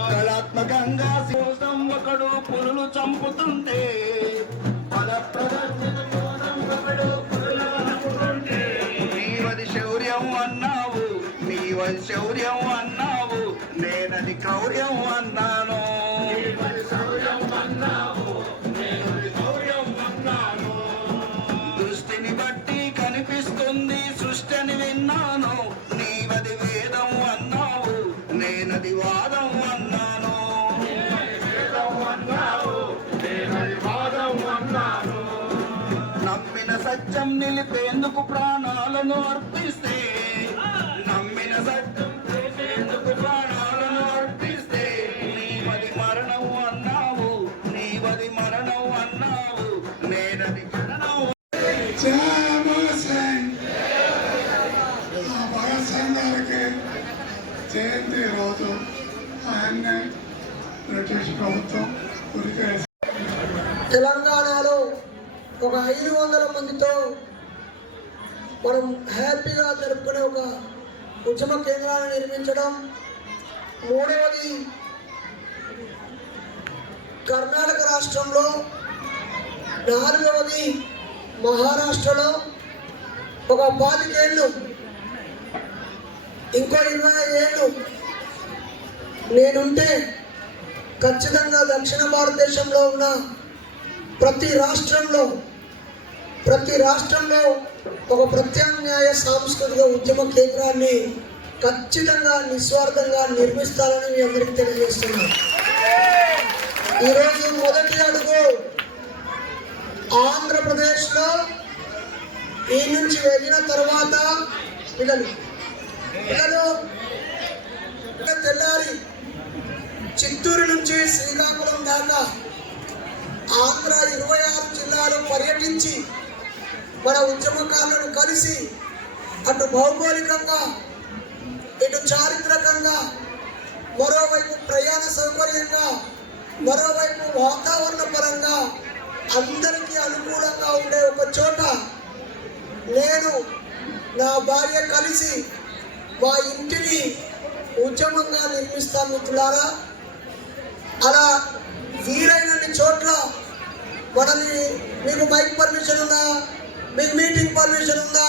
కళాత్మకంగా కోసం ఒకడు పులులు చంపుతుంటే నీవది శౌర్యం అన్నావు, నీవది శౌర్యం అన్నావు, నేనది క్రౌర్యం అన్నాను. దృష్టిని బట్టి కనిపిస్తుంది సృష్టిని విన్నాను, నీవది వేదం అన్నావు, నేనది వాదం సత్యం నిలిపేందుకు ప్రాణాలను అర్పిస్తే, నమ్మిన సత్యం చేసేందుకు ప్రాణాలను అర్పిస్తే, నీవది మరణం అన్నావు, నీవది మరణం అన్నావు, నేనది మరణం. భగత్ సింగ్ గారికి జయంతి రోజు ఆయన్ని బ్రిటిష్ ప్రభుత్వం ఉరికేసి తెలంగాణలో ఒక 500 మందితో మనం హ్యాపీగా జరుపుకునే ఒక ఉద్యమ కేంద్రాన్ని నిర్మించడం. మూడవది, కర్ణాటక రాష్ట్రంలో. నాలుగవది, మహారాష్ట్రలో ఒక 25 ఏళ్ళు, ఇంకో 25 ఏళ్ళు నేనుంటే ఖచ్చితంగా దక్షిణ భారతదేశంలో ఉన్న ప్రతి రాష్ట్రంలో ఒక ప్రత్యామ్నాయ సాంస్కృతిక ఉద్యమ కేంద్రాన్ని ఖచ్చితంగా నిస్వార్థంగా నిర్మిస్తారని మీ అందరికీ తెలియజేస్తున్నాను. ఈరోజు మొదటి అడుగు ఆంధ్రప్రదేశ్లో ఈ నుంచి వెళ్ళిన తర్వాత పిల్లలు తెల్లారి చిత్తూరు నుంచి శ్రీకాకుళం దాకా ఆంధ్ర 26 జిల్లాలు పర్యటించి మన ఉద్యమకారులను కలిసి అటు భౌగోళికంగా ఇటు చారిత్రకంగా, మరోవైపు ప్రయాణ సౌకర్యంగా, మరోవైపు వాతావరణ పరంగా అందరికీ అనుకూలంగా ఉండే ఒక చోట నేను నా భార్య కలిసి మా ఇంటిని ఉద్యమంగా నిర్మిస్తాను మిత్రులారా. అలా వీలైనన్ని చోట్ల మీకు మైక్ పర్మిషన్ ఉందా, మీకు మీటింగ్ పర్మిషన్ ఉందా,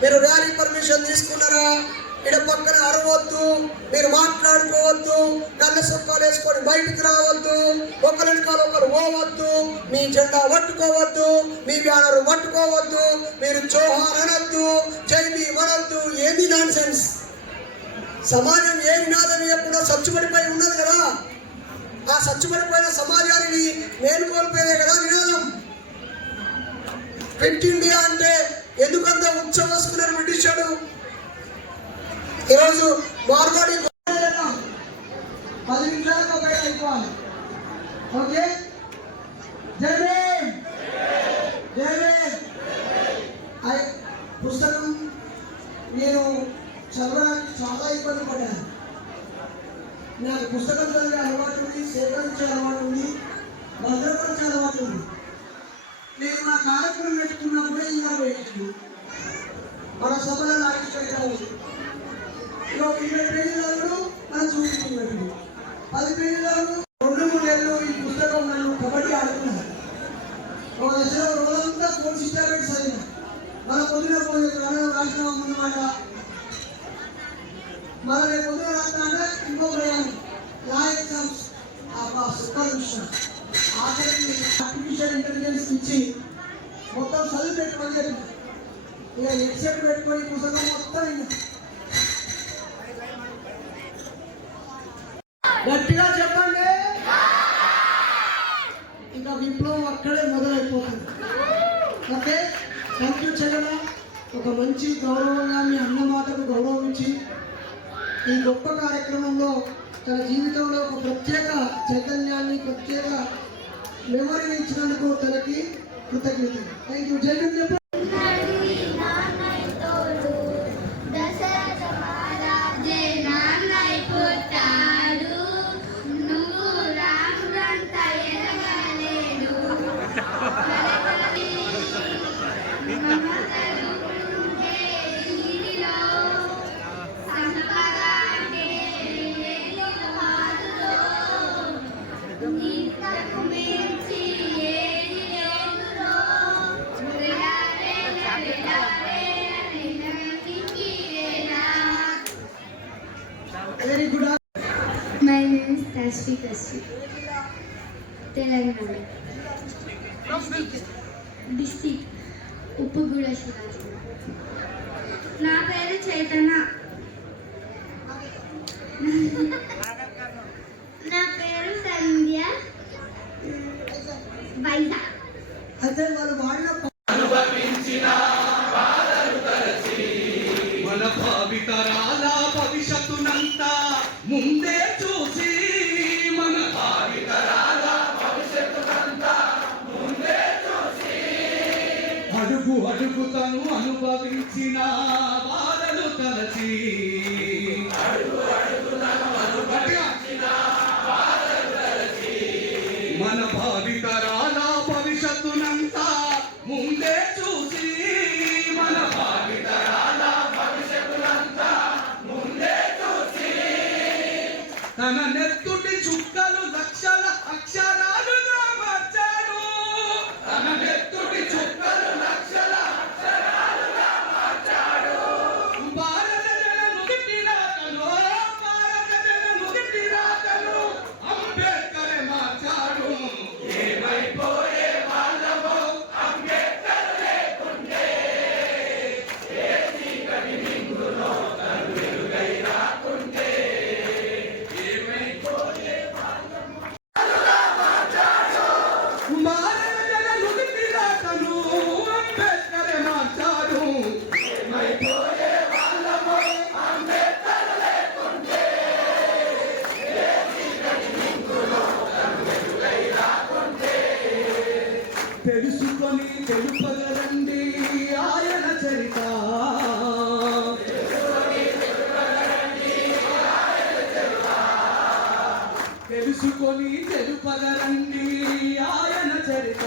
మీరు ర్యాలీ పర్మిషన్ తీసుకున్నారా, ఇక్కడ పక్కన అరవద్దు, మీరు మాట్లాడుకోవద్దు, నల్ల సొక్కాలు వేసుకొని బయటికి రావద్దు, ఒకరికాల ఒకరు పోవద్దు, మీ జెండా పట్టుకోవద్దు, మీ బ్యానర్ పట్టుకోవద్దు, మీరు జోహార్ అనొద్దు, జై భీమ్ అనొద్దు. ఏది నాన్ సెన్స్. సమాజం ఏ వినాదం ఎప్పుడో సచ్చుబడిపోయి ఉన్నది కదా. ఆ సచ్చుబడిపోయిన సమాజాన్ని మేలుకొల్పేదే కదా నినాదం. క్విట్ ఇండియా అంటే ఎందుకంత ఉత్సవం వస్తున్నారు బ్రిటిష్ వాడు. ఈరోజు మార్వాడి 10 నిమిషాలకు బయట అయిపోవాలి. ఓకే, జై భీమ్, జై భీమ్. పుస్తకం నేను చదవడానికి చాలా ఇబ్బంది పడ్డాను. నాకు పుస్తకం చదివే అలవాటు ఉంది, సేకరించే అలవాటు ఉంది, భద్రపరిచే అలవాటు ఉంది. నేను నా కార్యక్రమం పెట్టుకున్నప్పుడే ఇంకా పెట్టింది మన సభలో నాటించడం ఉంది. 20 పేజీలు మనం చూపించుకున్నట్టు 10 పేజీలు 2-3 ఏళ్ళు ఈ పుస్తకం నన్ను కబడ్డీ ఆడుకున్నాను. ఒక దశలో రోజంతా స్పోర్ట్స్ స్టాబెట్స్ అయినా మన పొద్దున రాసిన ముందుమాట మన రేపు పొద్దున రాసిన ఇంకో ప్రయాణం లా ఎగ్జామ్స్ సూపర్ విషయం. ఆఖరికి ఆర్టిఫిషియల్ ఇంటెలిజెన్స్ ఇచ్చి మొత్తం చదివి పెట్టుకొని జరిగింది. ఇక హెడ్సెట్ పెట్టుకొని పుస్తకం మొత్తం గట్టిగా చెప్పండి. ఇంకా విప్లవం అక్కడే మొదలైపోతుంది. ఓకే, థ్యాంక్ యూ చెల్లెలా. ఒక మంచి గౌరవంగా మీ అన్న మాటకు గౌరవించి ఈ గొప్ప కార్యక్రమంలో తన జీవితంలో ఒక ప్రత్యేక చైతన్యాన్ని, ప్రత్యేక మెమరీని ఇచ్చినందుకు తనకి కృతజ్ఞతలు. Thank you. జై భీమ్ చెప్పండి. Very good. My name is Tasvi Kasvi. Telangana. District Uppaguda Shivaji. నా పేరు చైతన్య. నా పేరు సంధ్య. వైజాగ్. అయితే వాళ్ళు వాడిన అడుగుతను అనుభవించిన బాధలు తలచి మన భావితరాల భవిష్యత్తునంతా ముందే చూసి మన భావితరాల భవిష్యత్తునంతా ముందే చూసి తన నెత్తుటి చుక్కలు లక్షల అక్షరాలుగా మార్చాడు తన నెత్తుటి చుక్కలు లక్షల అక్షరాలుగా మార్చాడు భారత జన నుడిటి రాతను భారత జన నుడిటి రాతను అంబేద్కర్ మార్చాడు ఏమైపోయే వాళ్ళమో అంబేద్కర్ లేకుండే ఏ చీకటి నింగులో తను వెలుగై రాకుండే ఏమైపోయే వాళ్ళమో మార్చాడు భారత జన నుడిటి రాతను అంబేద్కర్ మార్చాడు ఏమైపోయే వాళ్ళమో అంబేద్కర్ లేకుండే ఏ చీకటి నింగులో తను వెలుగై రాకుండే తెలుసుకొని తెలుపగలండి ఆయన చరిత తెలుసుకొని తెలుపగలండి ఆయన చరిత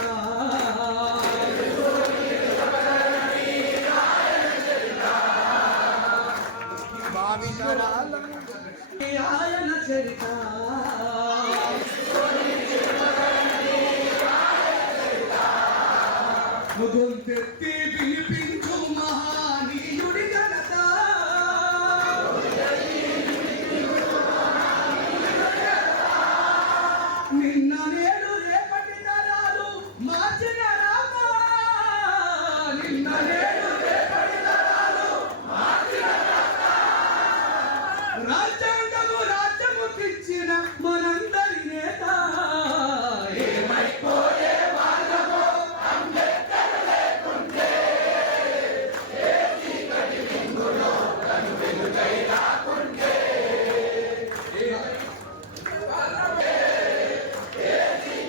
ఆయన చరిత గొంతెత్తి వినిపించు మహానీయుడి ఘనత నిన్న నేడు రేపటి తరాలు మార్చిన రామా నిన్న నేడు రేపటి తరాలు మార్చిన రామా రాజ్యాంగము రాజ్యము తెచ్చిన మనందరి నేత ఏమైపోయే వాళ్ళమో అంబేద్కర్ లేకుండే ఏ చీకటి నింగులో తను వెలుగై రాకుండే ఏ చీకటి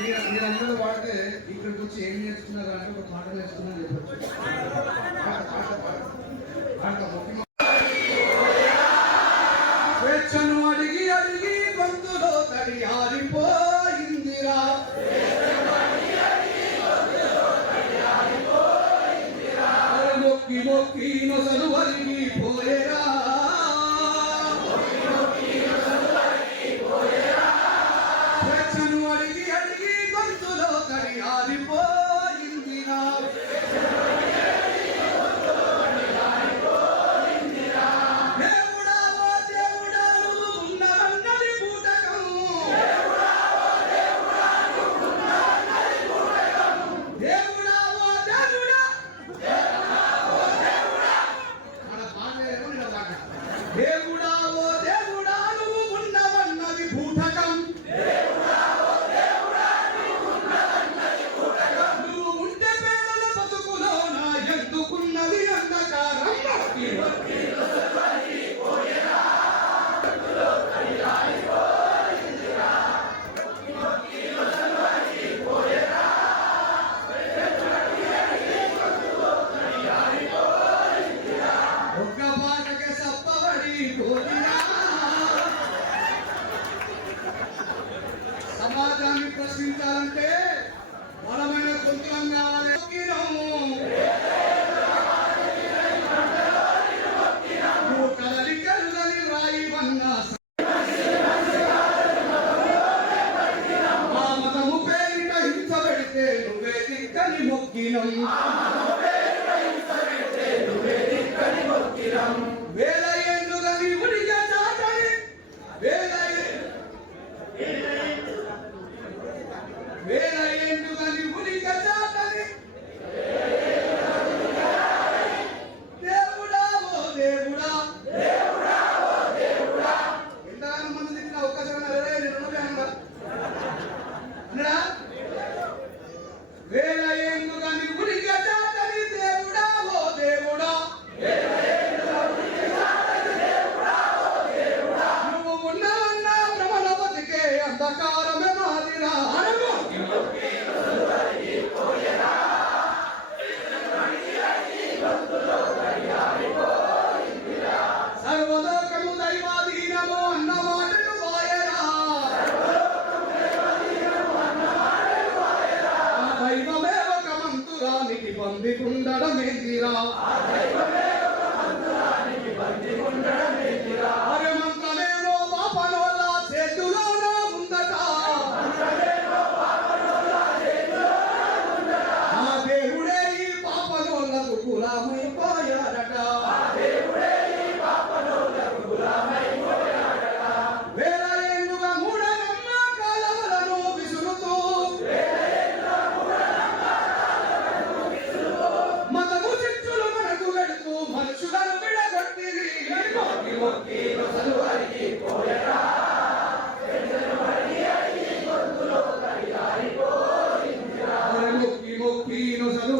మీరందరూ వాడితే ఇక్కడికి వచ్చి ఏం నేర్చుకున్నారు అంటే ఒక పాట నేర్చుకున్నాను చెప్పచ్చు. స్వేచ్ఛను అడిగి అడిగి గొంతులో తడి ఆరిపోయిందిరా, మొక్కి మొక్కి నొసలు వరిగిపోయేరా, స్వేచ్ఛను అడిగి అడిగి గొంతులో తడి ఆరిపోయిందిరా, దేవుడా ఓ దేవుడా నువ్వు ఉన్నవన్నది పూటకం, దేవుడా ఓ దేవుడా దేవుడా ఓ దేవుడా నువ్వు ఉన్నవన్నది పూటకం, నువ్వు ఉంటే పేదల బతుకులో నా ఎందుకున్నది అంధకారం, ఒక్క పాటకే సప్పబడి పోయినా, సమాజాన్ని ప్రశ్నించాలంటే బలమైన గొంతులం కావాలి. నువ్వు కదలి కరుదని రాయివన్న మా మతము పేరిట హింస పెడితే నువ్వే దిక్కని మొక్కినం, వేల ఏళ్ళుగా నీ ఉనికి చాటని, వేల ఏళ్ళుగా నీ ఉనికి చాటని, దేవుడా ఓ దేవుడా, ఎంతగానో మంది తిట్టినా ఒక్కసారి అన్నడా, వేల ఏళ్ళుగా నీ ఉనికి చాటని, దేవుడా ఓ దేవుడా, నువ్వు ఉన్నవన్న భ్రమణ బతికే అంధకారమే మాదిరా, సర్వలోకము దైవాధీనము అన్న మాటలు వాయరా, ఆ దైవమే ఒక మంతురానికి బందికుండడమేందిరా, అరే మంత్రమేమో పాపనోళ్ళ చేతులోన ఉందట, ఆ దేవుడే ఈ పాపనోళ్ళకు కులమైపోయారట, వేల ఏళ్ళుగా మూఢనమ్మకాల వలను విసురుతూ, మతము చిచ్చులు మనకు వెడుతూ మనుషులను విడగొట్టిరి, మొక్కి మొక్కి నొసలు అరిగిపోయేరా, మొక్కి మొక్కి నొసలు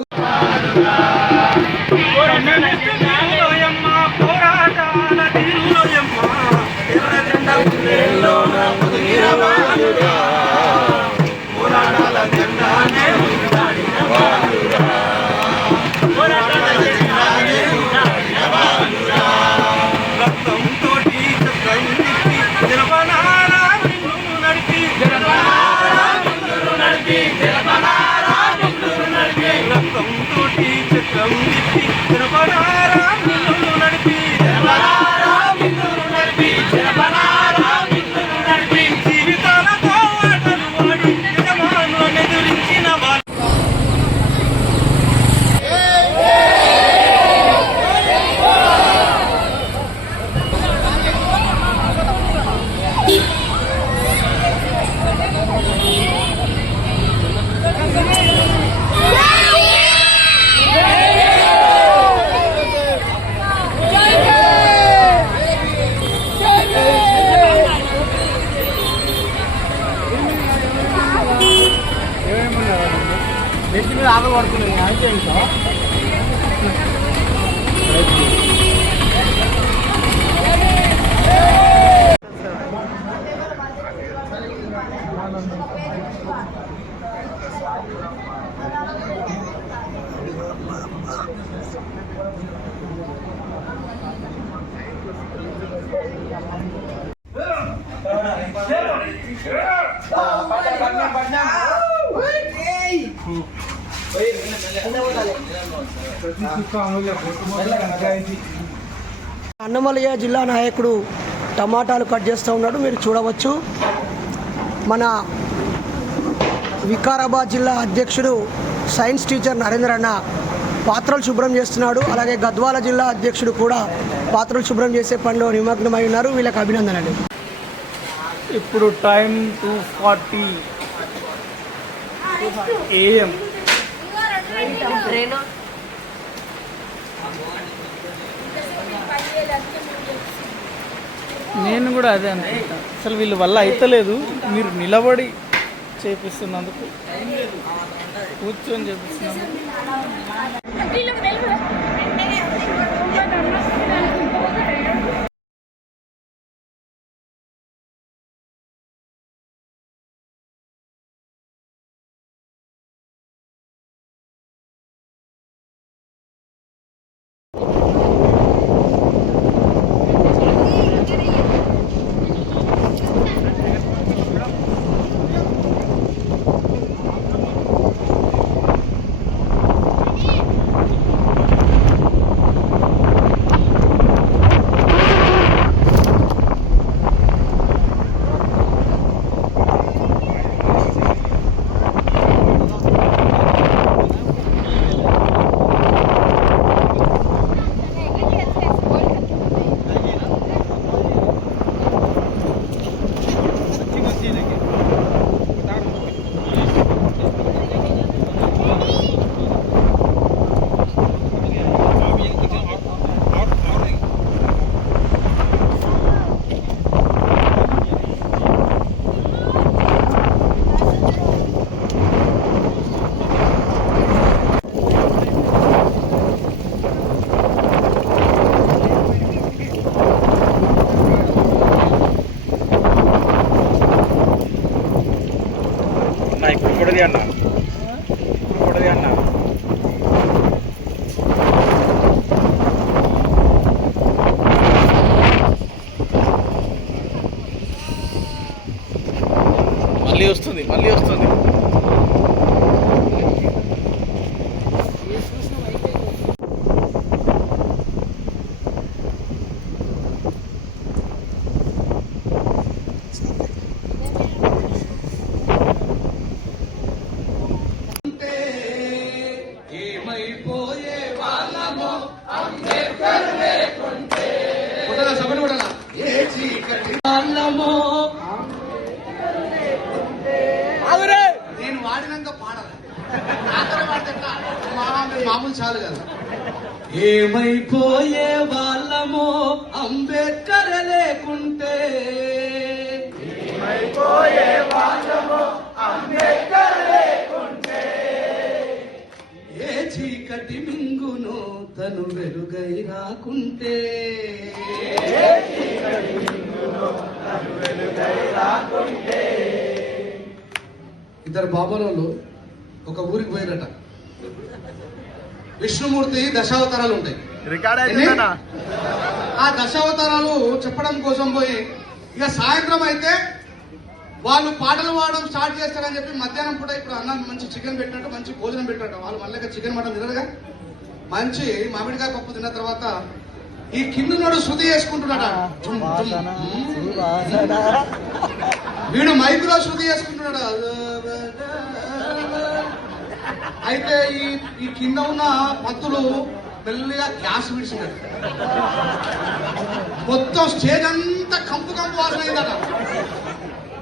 పోరాటాల తీరులోయమ్మ ఎర్ర జెండా గుండెల్లోన ముదిగిరవాలురా, పోరాటాల జెండానే ఉండాలినవాలురా, పోరాటాల జెండానే ఉండాలినవాలురా, రక్తంతోటి చక్రం తిప్పి జనపనారా నిన్ను నడిపి, జనపనారా నిన్ను నడిపి, జనపనారా నిన్ను నడిపి, రక్తంతోటి చక్రం తిప్పి జనపనారా నిన్ను నడిపి, జనపనారా నిన్ను నడిపి, జనపనారా నిన్ను నడిపి, జీవితాలతో ఆటలు ఆడి యజమానులను ఎదిరించిన వారు. నెక్స్ట్ మీద ఆగలు పడుతున్నాయి అయితే ఇంకా అన్నమయ్య జిల్లా నాయకుడు టమాటాలు కట్ చేస్తూ ఉన్నాడు, మీరు చూడవచ్చు. మన వికారాబాద్ జిల్లా అధ్యక్షుడు సైన్స్ టీచర్ నరేంద్ర అన్న పాత్రలు శుభ్రం చేస్తున్నాడు. అలాగే గద్వాల జిల్లా అధ్యక్షుడు కూడా పాత్రలు శుభ్రం చేసే పనిలో నిమగ్నమై ఉన్నారు. వీళ్ళకి అభినందనలు. ఇప్పుడు టైం 2:40 AM. నేను కూడా అదే అనుకుంటా. అసలు వీళ్ళ వల్ల అయితలేదు, మీరు నిలబడి చేపిస్తున్నందుకు, కూర్చొని చేపిస్తున్నందుకు. మళ్ళీ వస్తుంది. నేను వాడినాక పాడాలి, మామూలు చాలు కదా. ఏమైపోయే వాళ్ళమో అంబేద్కర్ లేకుంటే, ఏమైపోయే వాళ్ళమో అంబేద్కర్ లేకుంటే, ఏ చీకటి మింగునో తను వెలుగై రాకుంటే, ఏ చీకటి మింగునో తను వెలుగై రాకుంటే. ఇద్దరు బాబాలోళ్ళు ఒక ఊరికి పోయినట. విష్ణుమూర్తి దశావతారాలు ఉంటాయి. ఆ దశావతారాలు చెప్పడం కోసం పోయి ఇక సాయంత్రం అయితే వాళ్ళు పాటలు పాడడం స్టార్ట్ చేస్తారని చెప్పి మధ్యాహ్నం పూట ఇప్పుడు అన్నం మంచి చికెన్ పెట్టినట్టు మంచి భోజనం పెట్టినట్టు వాళ్ళు మళ్ళీ చికెన్ మటన్ తినరుగా, మంచి మామిడికాయ పప్పు తిన్న తర్వాత ఈ కిందున్నాడు శృతి చేసుకుంటున్నాడు. వీడు మైకులో శృతి చేసుకుంటున్నాడు. అయితే ఈ కింద ఉన్న పత్తులు మెల్లిగా గ్యాస్ విడిచినాడు. మొత్తం స్టేజ్ అంతా కంపు కంపు వాసన అయిందట.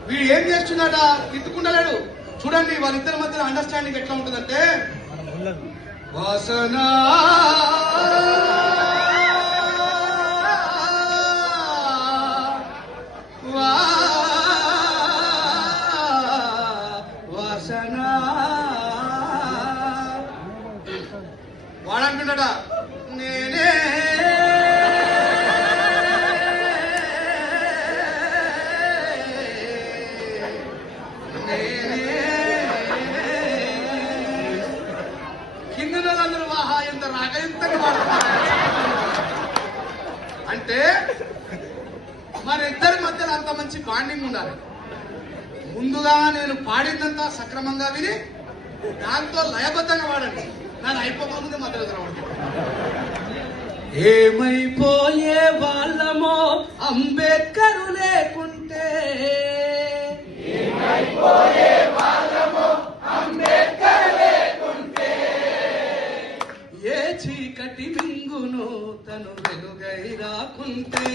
వీడు ఏం చేస్తున్నాడ, తిట్టుకుంటలేడు. చూడండి వాళ్ళిద్దరి మధ్య అండర్స్టాండింగ్ ఎట్లా ఉంటుందంటే, వాసన వాసన వాడంటున్నాడా, నేనే నేనే రాగయుక్తంగా వాడుతున్నారు. అంటే మరి ఇద్దరి మధ్యలో అంత మంచి బాండింగ్ ఉండాలి. ముందుగా నేను పాడిందంతా సక్రమంగా విని దాంతో లయబద్ధంగా వాడండి. నాది అయిపోతుంది మధ్యలో రావడం. ఏమైపోయే వాళ్ళమో అంబేద్కరు లేకుంటే, ఏమైపోయే వాళ్ళమో అంబేద్కరు లేకుంటే, ఏ చీకటి మింగును తను వెలుగై రాకుంటే,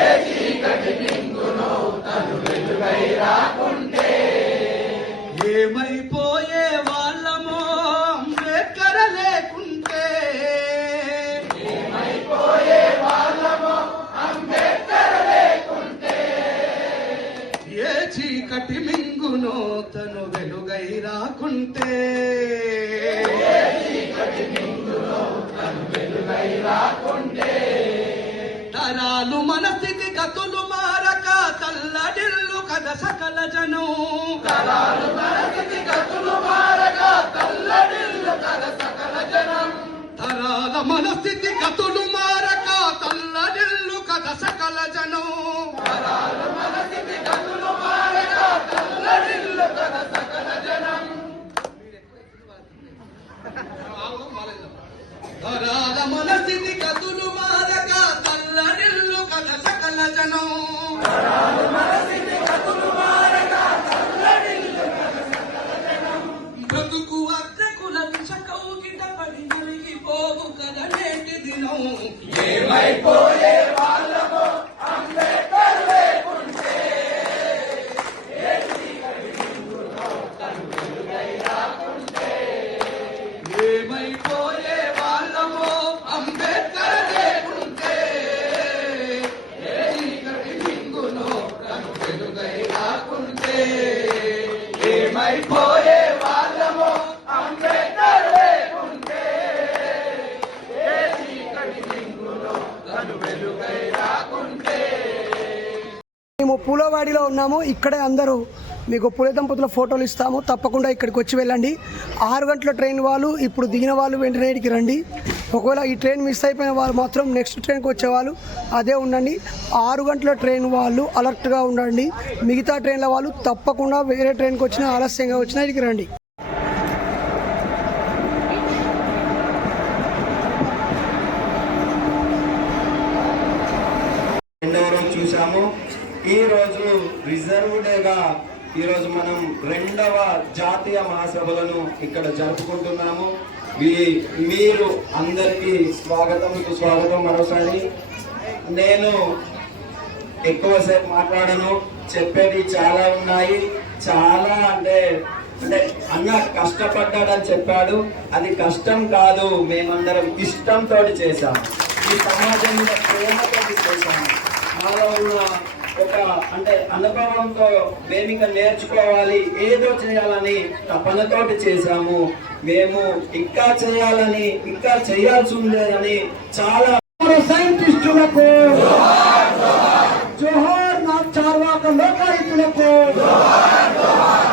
ఏ చీకటి మింగును తను వెలుగై రాకుంటే, ఏమైపోయే వాళ్ళమో అంబేద్కర్ లేకుంటే, ఏమైపోయే వాళ్ళమో అంబేద్కర్ లేకుంటే, ఏ చీకటి మింగునో తను వెలుగై రాకుంటే, ఏ చీకటి మింగునో తను వెలుగై రాకుంటే, తరాలు మన స్థితి గతులు మారక తల్లడిల్లు కథ సకల జనం, తరాలు మన స్థితి గతులు మారక తల్లడిల్లు కథ సకల జనం, తరాల మన స్థితి గతులు మారక తల్లడిల్లు కథ సకల జనం, తరాలు మన స్థితి గతులు మారక తల్లడిల్లు కథ సకల జనం, తరాల మన స్థితి గతులు మారక తల్లడిల్లు కథ సకల జనం, తరాలు మన స్థితి గతులు మారక తల్లడిల్లు కథ సకల జనం, బ్రతుకు అద్దెకుల విషకౌగిట పడి మునిగిపోవు కదా నేటి దినం, ఏమైపోయే వాళ్ళమో అంబేద్కర్ లేకుంటే, ఏ చీకటి మింగునో తను వెలుగై రాకుంటే, ఏమైపోయే వాళ్ళమో అంబేద్కర్ లేకుంటే, ఏ చీకటి మింగునో తను వెలుగై రాకుంటే, ఏమైపోయే వాళ్ళమో అంబేద్కర్ లేకుంటే, ఏ చీకటి మింగునో తను వెలుగై రాకుంటే. మేము పూలవాడిలో ఉన్నాము. ఇక్కడే అందరూ మీకు పూల దంపతుల ఫోటోలు ఇస్తాము. తప్పకుండా ఇక్కడికి వచ్చి వెళ్ళండి. 6 గంటల ట్రైన్ వాళ్ళు ఇప్పుడు దిగిన వాళ్ళు వెంటనే ఇక్కడికి రండి. ఒకవేళ ఈ ట్రైన్ మిస్ అయిపోయిన వాళ్ళు మాత్రం నెక్స్ట్ ట్రైన్కి వచ్చేవాళ్ళు అదే ఉండండి. 6 గంటల ట్రైన్ వాళ్ళు అలర్ట్గా ఉండండి. మిగతా ట్రైన్ల వాళ్ళు తప్పకుండా వేరే ట్రైన్కి వచ్చినా ఆలస్యంగా వచ్చినా ఇక్కడికి రండి. రెండవ రోజు చూసాము. ఈరోజు రిజర్వ్ డేగా ఈరోజు మనం 2వ జాతీయ మహాసభలను ఇక్కడ జరుపుకుంటున్నాము. మీరు అందరికీ స్వాగతం మరోసారి. నేను ఎక్కువసేపు మాట్లాడను, చెప్పేది చాలా ఉన్నాయి. చాలా అంటే అన్న కష్టపడ్డాడని చెప్పాడు. అది కష్టం కాదు, మేమందరం ఇష్టంతో చేశాము. ఈ సమాజం మీద ప్రేమతో చేశాము. మాలో ఉన్న ఒక అనుభవంతో మేము నేర్చుకోవాలి, ఏదో చేయాలని తపనతోటి చేశాము. మేము ఇంకా చేయాలని, ఇంకా చేయాల్సి ఉండేదని చాలా సైంటిస్టులకు జోహార్, నా చార్వాక లోకాయుతులకు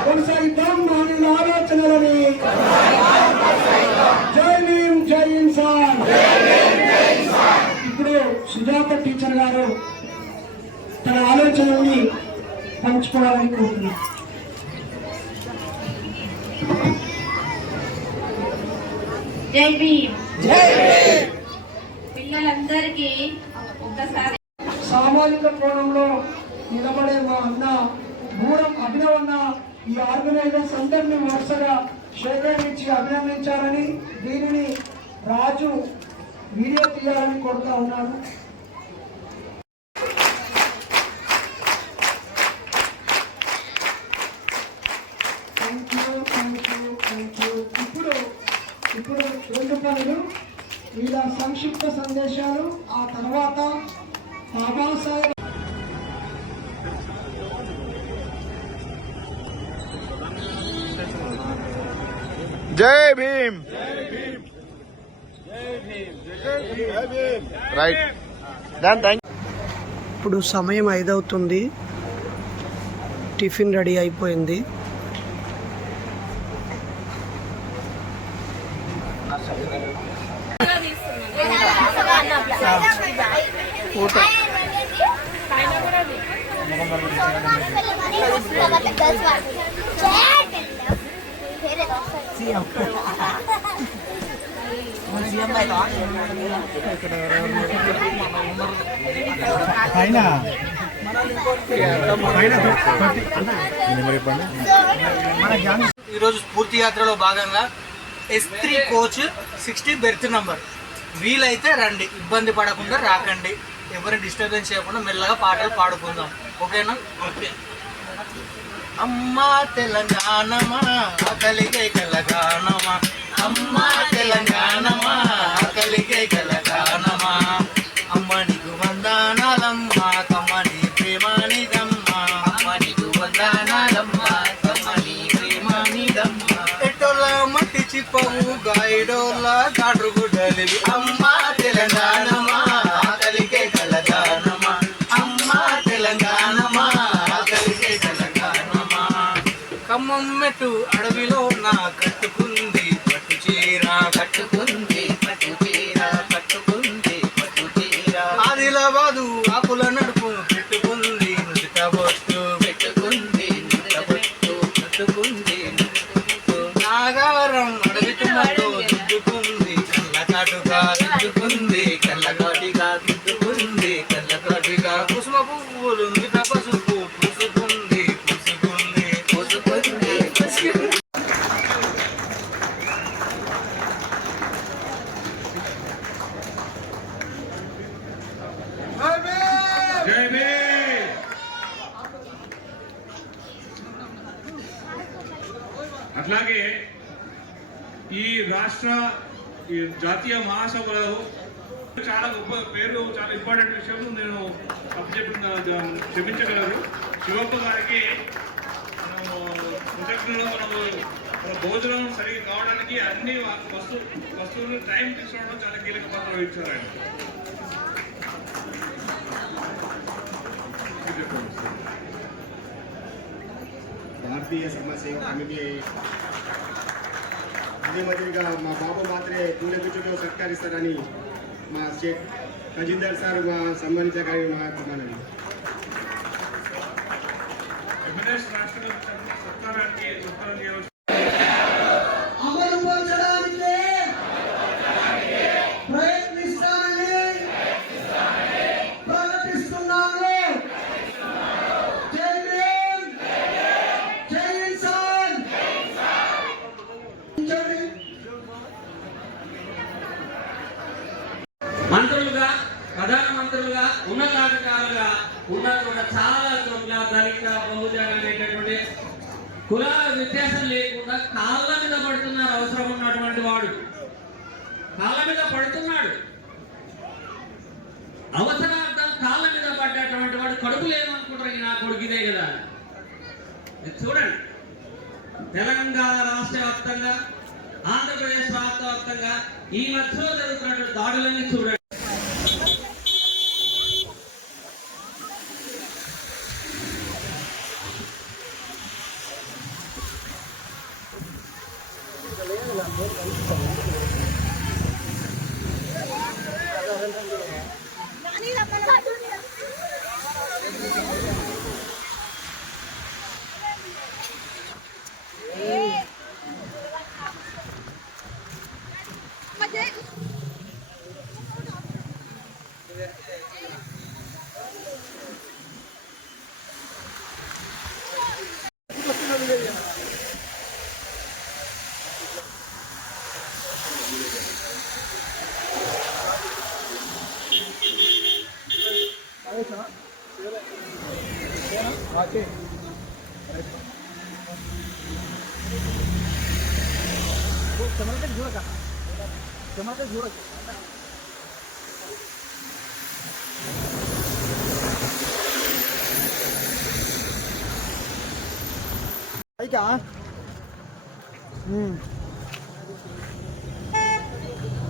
కొనసాగిద్దాం మన ఆలోచనలని. జై భీమ్, జై ఇన్సాన్. ఇప్పుడు సుజాత టీచర్ గారు తన ఆలోచనల్ని పంచుకోవాలని కోరుతున్నారు. జై భీమ్. పిల్లలందరికీ ఒక్కసారి సామాజిక కోణంలో నిలబడే మా అన్న గూడెం అభినవ్ అన్న ఈ ఆర్గనైజర్స్ అందరినీ వరుసగా సేకరించి అభినందించాలని, దీనిని రాజు వీడియో తీయాలని కోరుతా ఉన్నాను. ఇప్పుడు 2 పనులు, వీళ్ళ సంక్షిప్త సందేశాలు, ఆ తర్వాత బాబాసాహెబ్ జై భీమ్. రైట్. ఇప్పుడు సమయం 5 అవుతుంది. టిఫిన్ రెడీ అయిపోయింది. ఈరోజు స్ఫూర్తి యాత్రలో భాగంగా S3 కోచ్ 60 బెర్త్ నంబర్. వీలైతే రండి, ఇబ్బంది పడకుండా రాకండి, ఎవరిని డిస్టర్బెన్స్ చేయకుండా మెల్లగా పాటలు పాడుకుందాం. ఓకేనా? ఓకే. అమ్మా తెలంగాణమా కలిగే కలగానమా, అమ్మా తెలంగాణమా కలిగే కలగానమా, అమ్మ నీకు వందనాలమ్మా కమ్మని ప్రేమానిదమ్మా, అమ్మ నీకు వందనాలమ్మా కమ్మని ప్రేమానిదమ్మా, ఎటోళ్ళ మట్టి చిప్పవు గాయడోళ్ళ గాడ్రు గుడ్డలివి, అమ్మా తెలంగాణమా కలిగే కలగానమా, అమ్మా తెలంగాణమా కలిగే కలగానమా, ఖమ్మం మెట్టు అడవిలో నా కట్టుకుంది పట్టు చీర, కట్టుకుంది పట్టు చీర, కట్టుకుంది పట్టు చీర, ఆదిలాబాదు ఆకుల నడుపు పెట్టుకుంది నుదుట బొట్టు, పెట్టుకుంది నుదుట బొట్టు, పెట్టుకుంది నాగారం అడవి తుమ్మతో దిద్దుకుంది కళ్ళకాటుగా, దిద్దుకుంది కళ్ళకాటిగా, దిద్దుకుంది కళ్ళకాటిగా, కుసుమ పువ్వులు మిట పసుపు పూసుకుంది, పూసుకుంది, పూసుకుంది, పూసుకుంది. అట్లాగే ఈ రాష్ట్ర ఈ జాతీయ మహాసభలో చాలా గొప్ప పేరు, చాలా ఇంపార్టెంట్ విషయం నేను క్షమించగలరు. శివప్ప గారికి కృతజ్ఞతలు. మన భోజనం సరిగ్గా కావడానికి అన్ని వస్తువులు టైం తీసుకోవడం చాలా కీలక పాత్ర వహించారు ఆయన. భారతీయ సమాజ సేవ కమిటీ అదే మాదిరిగా మా బాబు మాత్రమే పూలెచ్చుతో సత్కరిస్తారని మా షేక్ ఖజీందార్ సార్ మా సంబంధించగానే మా మనవి. అమలుపరచడానికి ప్రయత్నిస్తానని ప్రకటిస్తున్నాను. జై భీమ్, జై ఇన్సాన్. మంత్రులుగా, ప్రధానమంత్రులుగా, ఉన్నతాధికారులుగా ఉన్నారు కూడా చాలా చోట్ల దళిత బహుజన అనేటటువంటి కులాల వ్యత్యాసం లేకుండా కాళ్ళ మీద పడుతున్నారు. అవసరం ఉన్నటువంటి వాడు కాళ్ళ మీద పడుతున్నాడు, అవసరార్థం కాళ్ళ మీద పడ్డటువంటి వాడు కడుపులు ఏమనుకుంటారు, నా కొడుకు ఇదే కదా. చూడండి, తెలంగాణ రాష్ట్ర వ్యాప్తంగా, ఆంధ్రప్రదేశ్ రాష్ట్ర వ్యాప్తంగా ఈ మధ్యలో జరుగుతున్నటువంటి దాడులన్నీ చూడండి.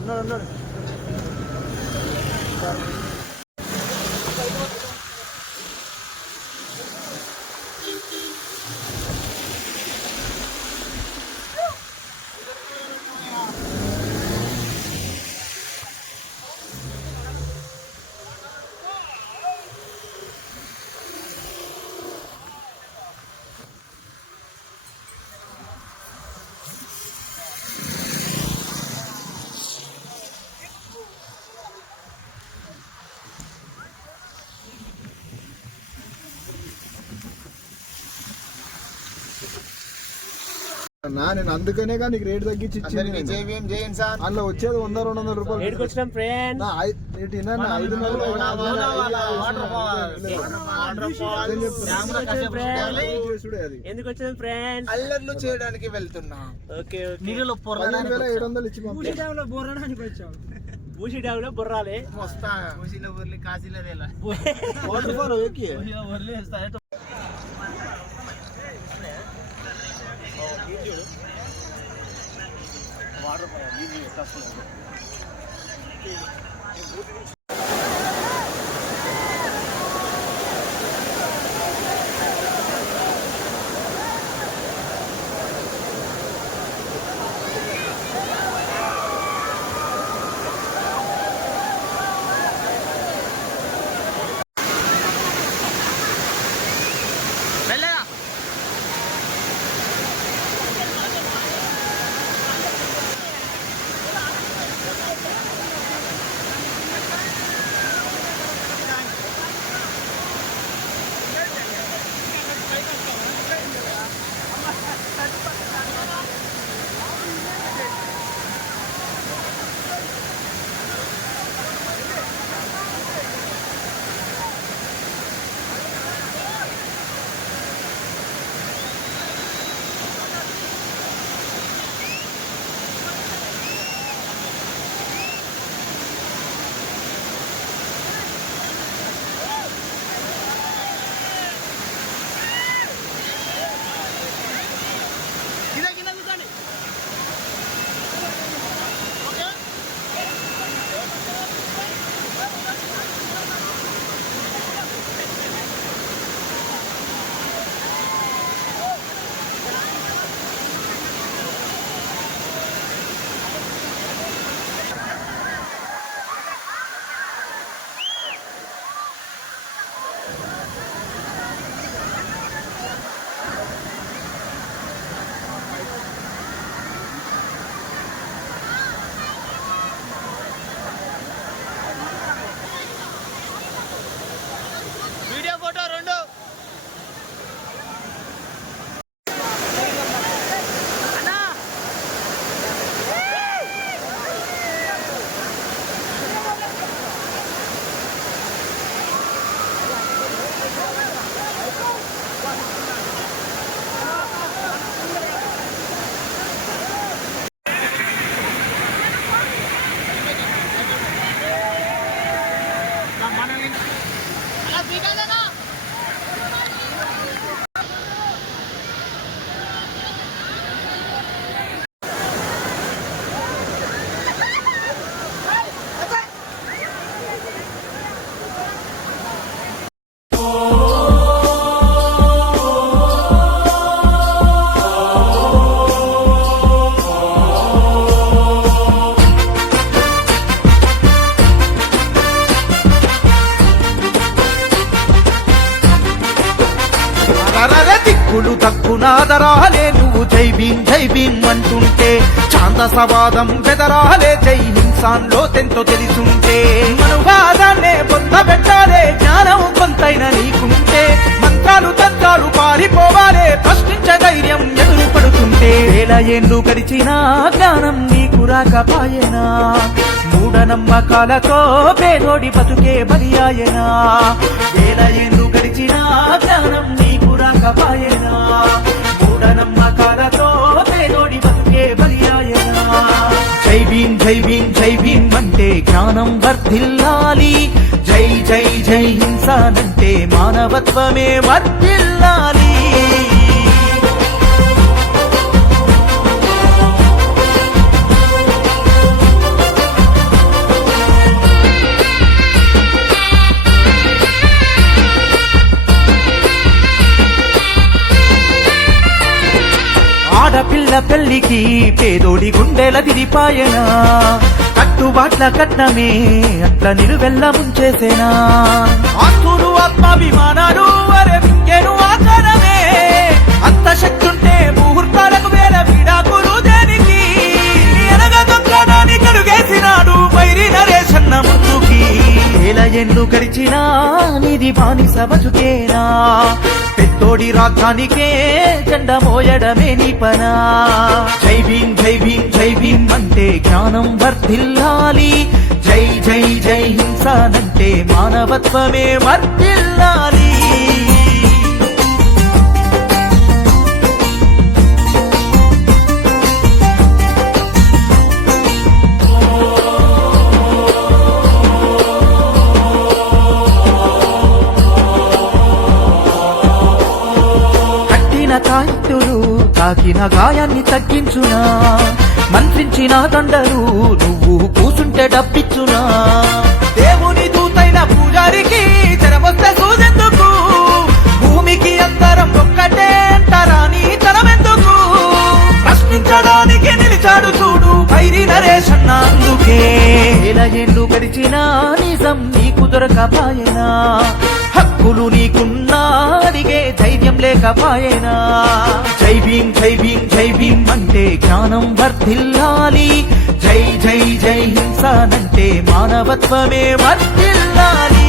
ఉన్నాడు. నేను అందుకనే నీకు రేట్ తగ్గించి ఇచ్చింది. అందులో వచ్చేది 100-200 రూపాయలు. ఎందుకు వచ్చిన ఫ్రెండ్స్? అల్లర్లు చేయడానికి వెళ్తున్నా. 1700 ఇచ్చి బొర్రడానికి వచ్చావు. బూసి డ్యామ్ లో బొర్రాలే దిక్కులు తక్కునాదరాలే నువ్వు జై భీం అంటుంటే శాంత సవాదం బెదరాలే జై హింసాన్లో తెంతో తెలిసుంటే మనువాదాన్నే పొంద పెట్టాలే జ్ఞానం కొంతైనా నీకుంటే మంత్రాలు తంత్రాలు పారిపోవాలే ప్రశ్నించే ధైర్యం ఎదురు పడుతుంటే వేల ఏళ్ళు గడిచినా జ్ఞానం నీకు రాకపాయేనా మూఢనమ్మకాలతో పేదోడి బతుకే బలియాయనా వేల ఏళ్ళు గడిచినా జ్ఞానం నీకు రాకపాయేనా మూఢనమ్మకాలతో పేదోడి బతుకే బలియాయనా జై భీం అంటే జ్ఞానం వర్ధిల్లాలి జై జై జై హింసానంటే మానవత్వమే వర్ధిల్లాలి ఆడపిల్ల పెళ్లికి పేదోడి గుండెల తిరిపాయనా కట్టుబాట్ల కట్నమే అట్ల నిలువెల్ల ముంచేసేనా ఆస్తులు ఆత్మాభిమానాలు అరెంకెను ఆచరణమే అంత శక్తుంటే ముహూర్తాలకు వేల విడాకులు దేనికి ఎనగా దొంగడానికి అడుగేసినాడు వైరి నరేశన్న ముందుకి వేల ఏళ్ళు గడిచినా నిధి బానిస బతుకేనా పెద్దోడి రాజ్యానికే జెండ మోయడమే నీ పనా. జై భీం జై భీం జై భీం అంటే జ్ఞానం వర్ధిల్లాలి, జై జై జై హింసానంటే మానవత్వమే వర్ధిల్లాలి. తాయితులు తాకిన గాయాన్ని తగ్గించునా, మంత్రించిన దండలు నువ్వు కూసుంటే డబ్బిచ్చునా. దేవుని దూతైన పూజారికి జరమొస్తే చూసేందుకు, భూమికి అందరం ఒక్కటే అంటారా నీ తరమెందుకు. ప్రశ్నించడానికి నిలిచాడు చూడు భైరి నరేష్ అన్న, అందుకే వేల ఏళ్ళు గడిచినా నిజం నీకు దొరకపాయనా, హక్కులు నీకున్నా అడిగే ధైర్యం లేకపాయనా. జై భీం జై భీం జై భీం అంటే జ్ఞానం వర్ధిల్లాలి, జై జై జై హింసానంటే మానవత్వమే వర్ధిల్లాలి.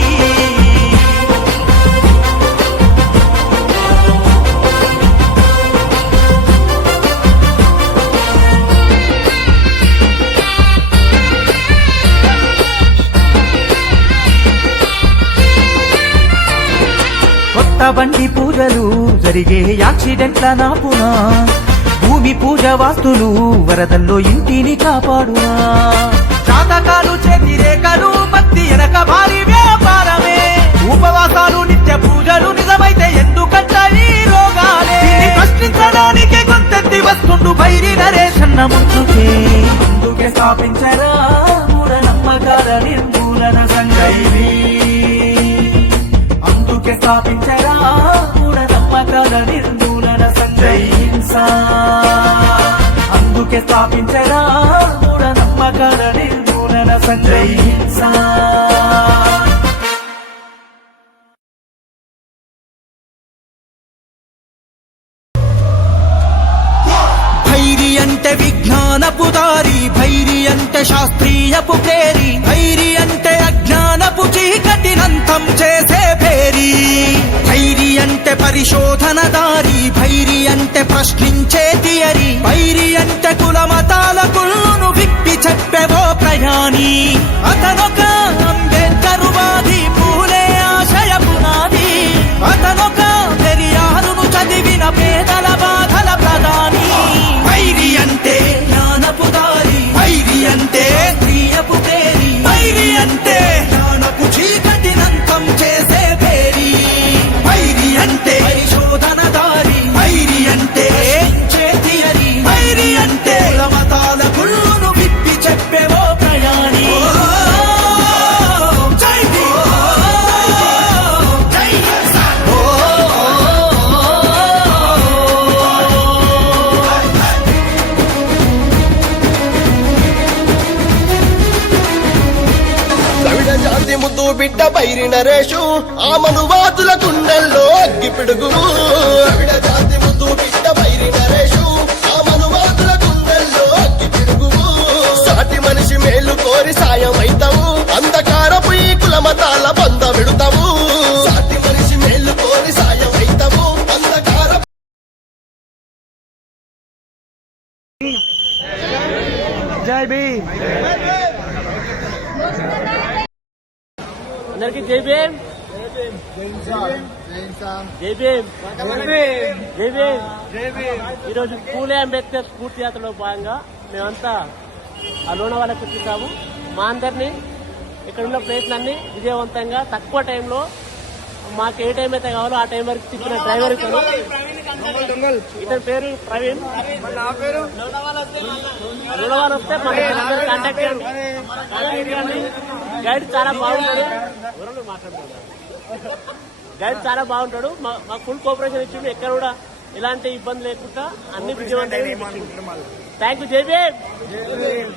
బండి పూజలు జరిగే యాక్సిడెంట్ల నాపునా, భూమి పూజ వాస్తులు వరదల్లో ఇంటిని కాపాడునా. జాతకాలు చేతి రేఖలు మత్తి వెనక భారీ వ్యాపారమే, ఉపవాసాలు నిత్య పూజలు నిజమైతే ఎందుకంట ఈ రోగాలే. ప్రశ్నించడానికి గొంతెత్తి వస్తుండు భైరి నరేష్ అన్న ముందుకే, అందుకే స్థాపించరా మూఢ నమ్మకాల నిర్మూలన సంఘం, అందుకే స్థాపించరా మూఢ నమ్మకాల నిర్మూలన సంఘం హింసా, అందుకే స్థాపించరా మూఢ నమ్మకాల నిర్మూలన సంఘం హింసా. భైరి అంటే విజ్ఞానపు దారి, భైరి అంటే శాస్త్రీయపు ప్రేరి, భైరి అంటే అజ్ఞానపు చీకటినంతం చేసే భేరి. భైరి అంటే పరిశోధన దారి, భైరి అంటే ప్రశ్నించే థియరీ, భైరి అంటే కుల మతాల కుళ్ళును విప్పి చెప్పేవో ప్రయాణి. అతనొక అంబేద్కరువాది, పూలే ఆశయ పునాది, అతనొక పెరియారును చదివిన పేదల బాధల ప్రధాని. భైరి అంటే జ్ఞానపు దారి, భైరి అంటే స్త్రీయపు పేరి, భైరి అంటే జ్ఞానపు చీకటినంతం చేసే పేరి. భైరి అంటే పరిశోధన దారి, భైరి అంటే థియరీ, భైరి అంటే మతాల గుళ్ళును విప్పి చెప్పేవో ప్రయాణి. జై జై ద్రవిడ జాతి ముద్దు బిడ్డ బైరి నరేషు, ఆ మనువాదుల గుండెల్లో అగ్గి పిడుగు. ద్రవిడ జాతి ముద్దు బిడ్డ బైరి నరేషు, ఆ మనువాదుల గుండెల్లో అగ్గి పిడుగు. సాటి మనిషి మేలు కోరి సాయం అయితాము, అంధకారపు ఈ కుల మతాల బంధ విడుతాము. సాటి మనిషి మేలు కోరి సాయం అయితాము, అంధకార. జై భీమ్. అందరికీ జై భీమ్. జై భీమ్ జై భీమ్. ఈరోజు పూలే అంబేద్కర్ స్ఫూర్తి యాత్రలో భాగంగా మేమంతా ఆ లోనావాలకు వచ్చేసాము. మా అందరినీ ఇక్కడున్న ప్లేస్లన్నీ విజయవంతంగా తక్కువ టైంలో మాకు ఏ టైం అయితే కావాలో ఆ టైం వరకు తిప్పిన డ్రైవర్ ఇతను. ఇతని పేరు ప్రవీణ్. లోనావాల వస్తే మన కాంటాక్ట్ చేయండి. గైడ్ చాలా బాగుంటాడు, గైడ్ చాలా బాగుంటాడు. మాకు ఫుల్ కోఆపరేషన్ ఇచ్చిండు, ఎక్కడ కూడా ఎలాంటి ఇబ్బంది లేకుండా అన్ని విజయవంతంగా. Thank you. జై భీమ్.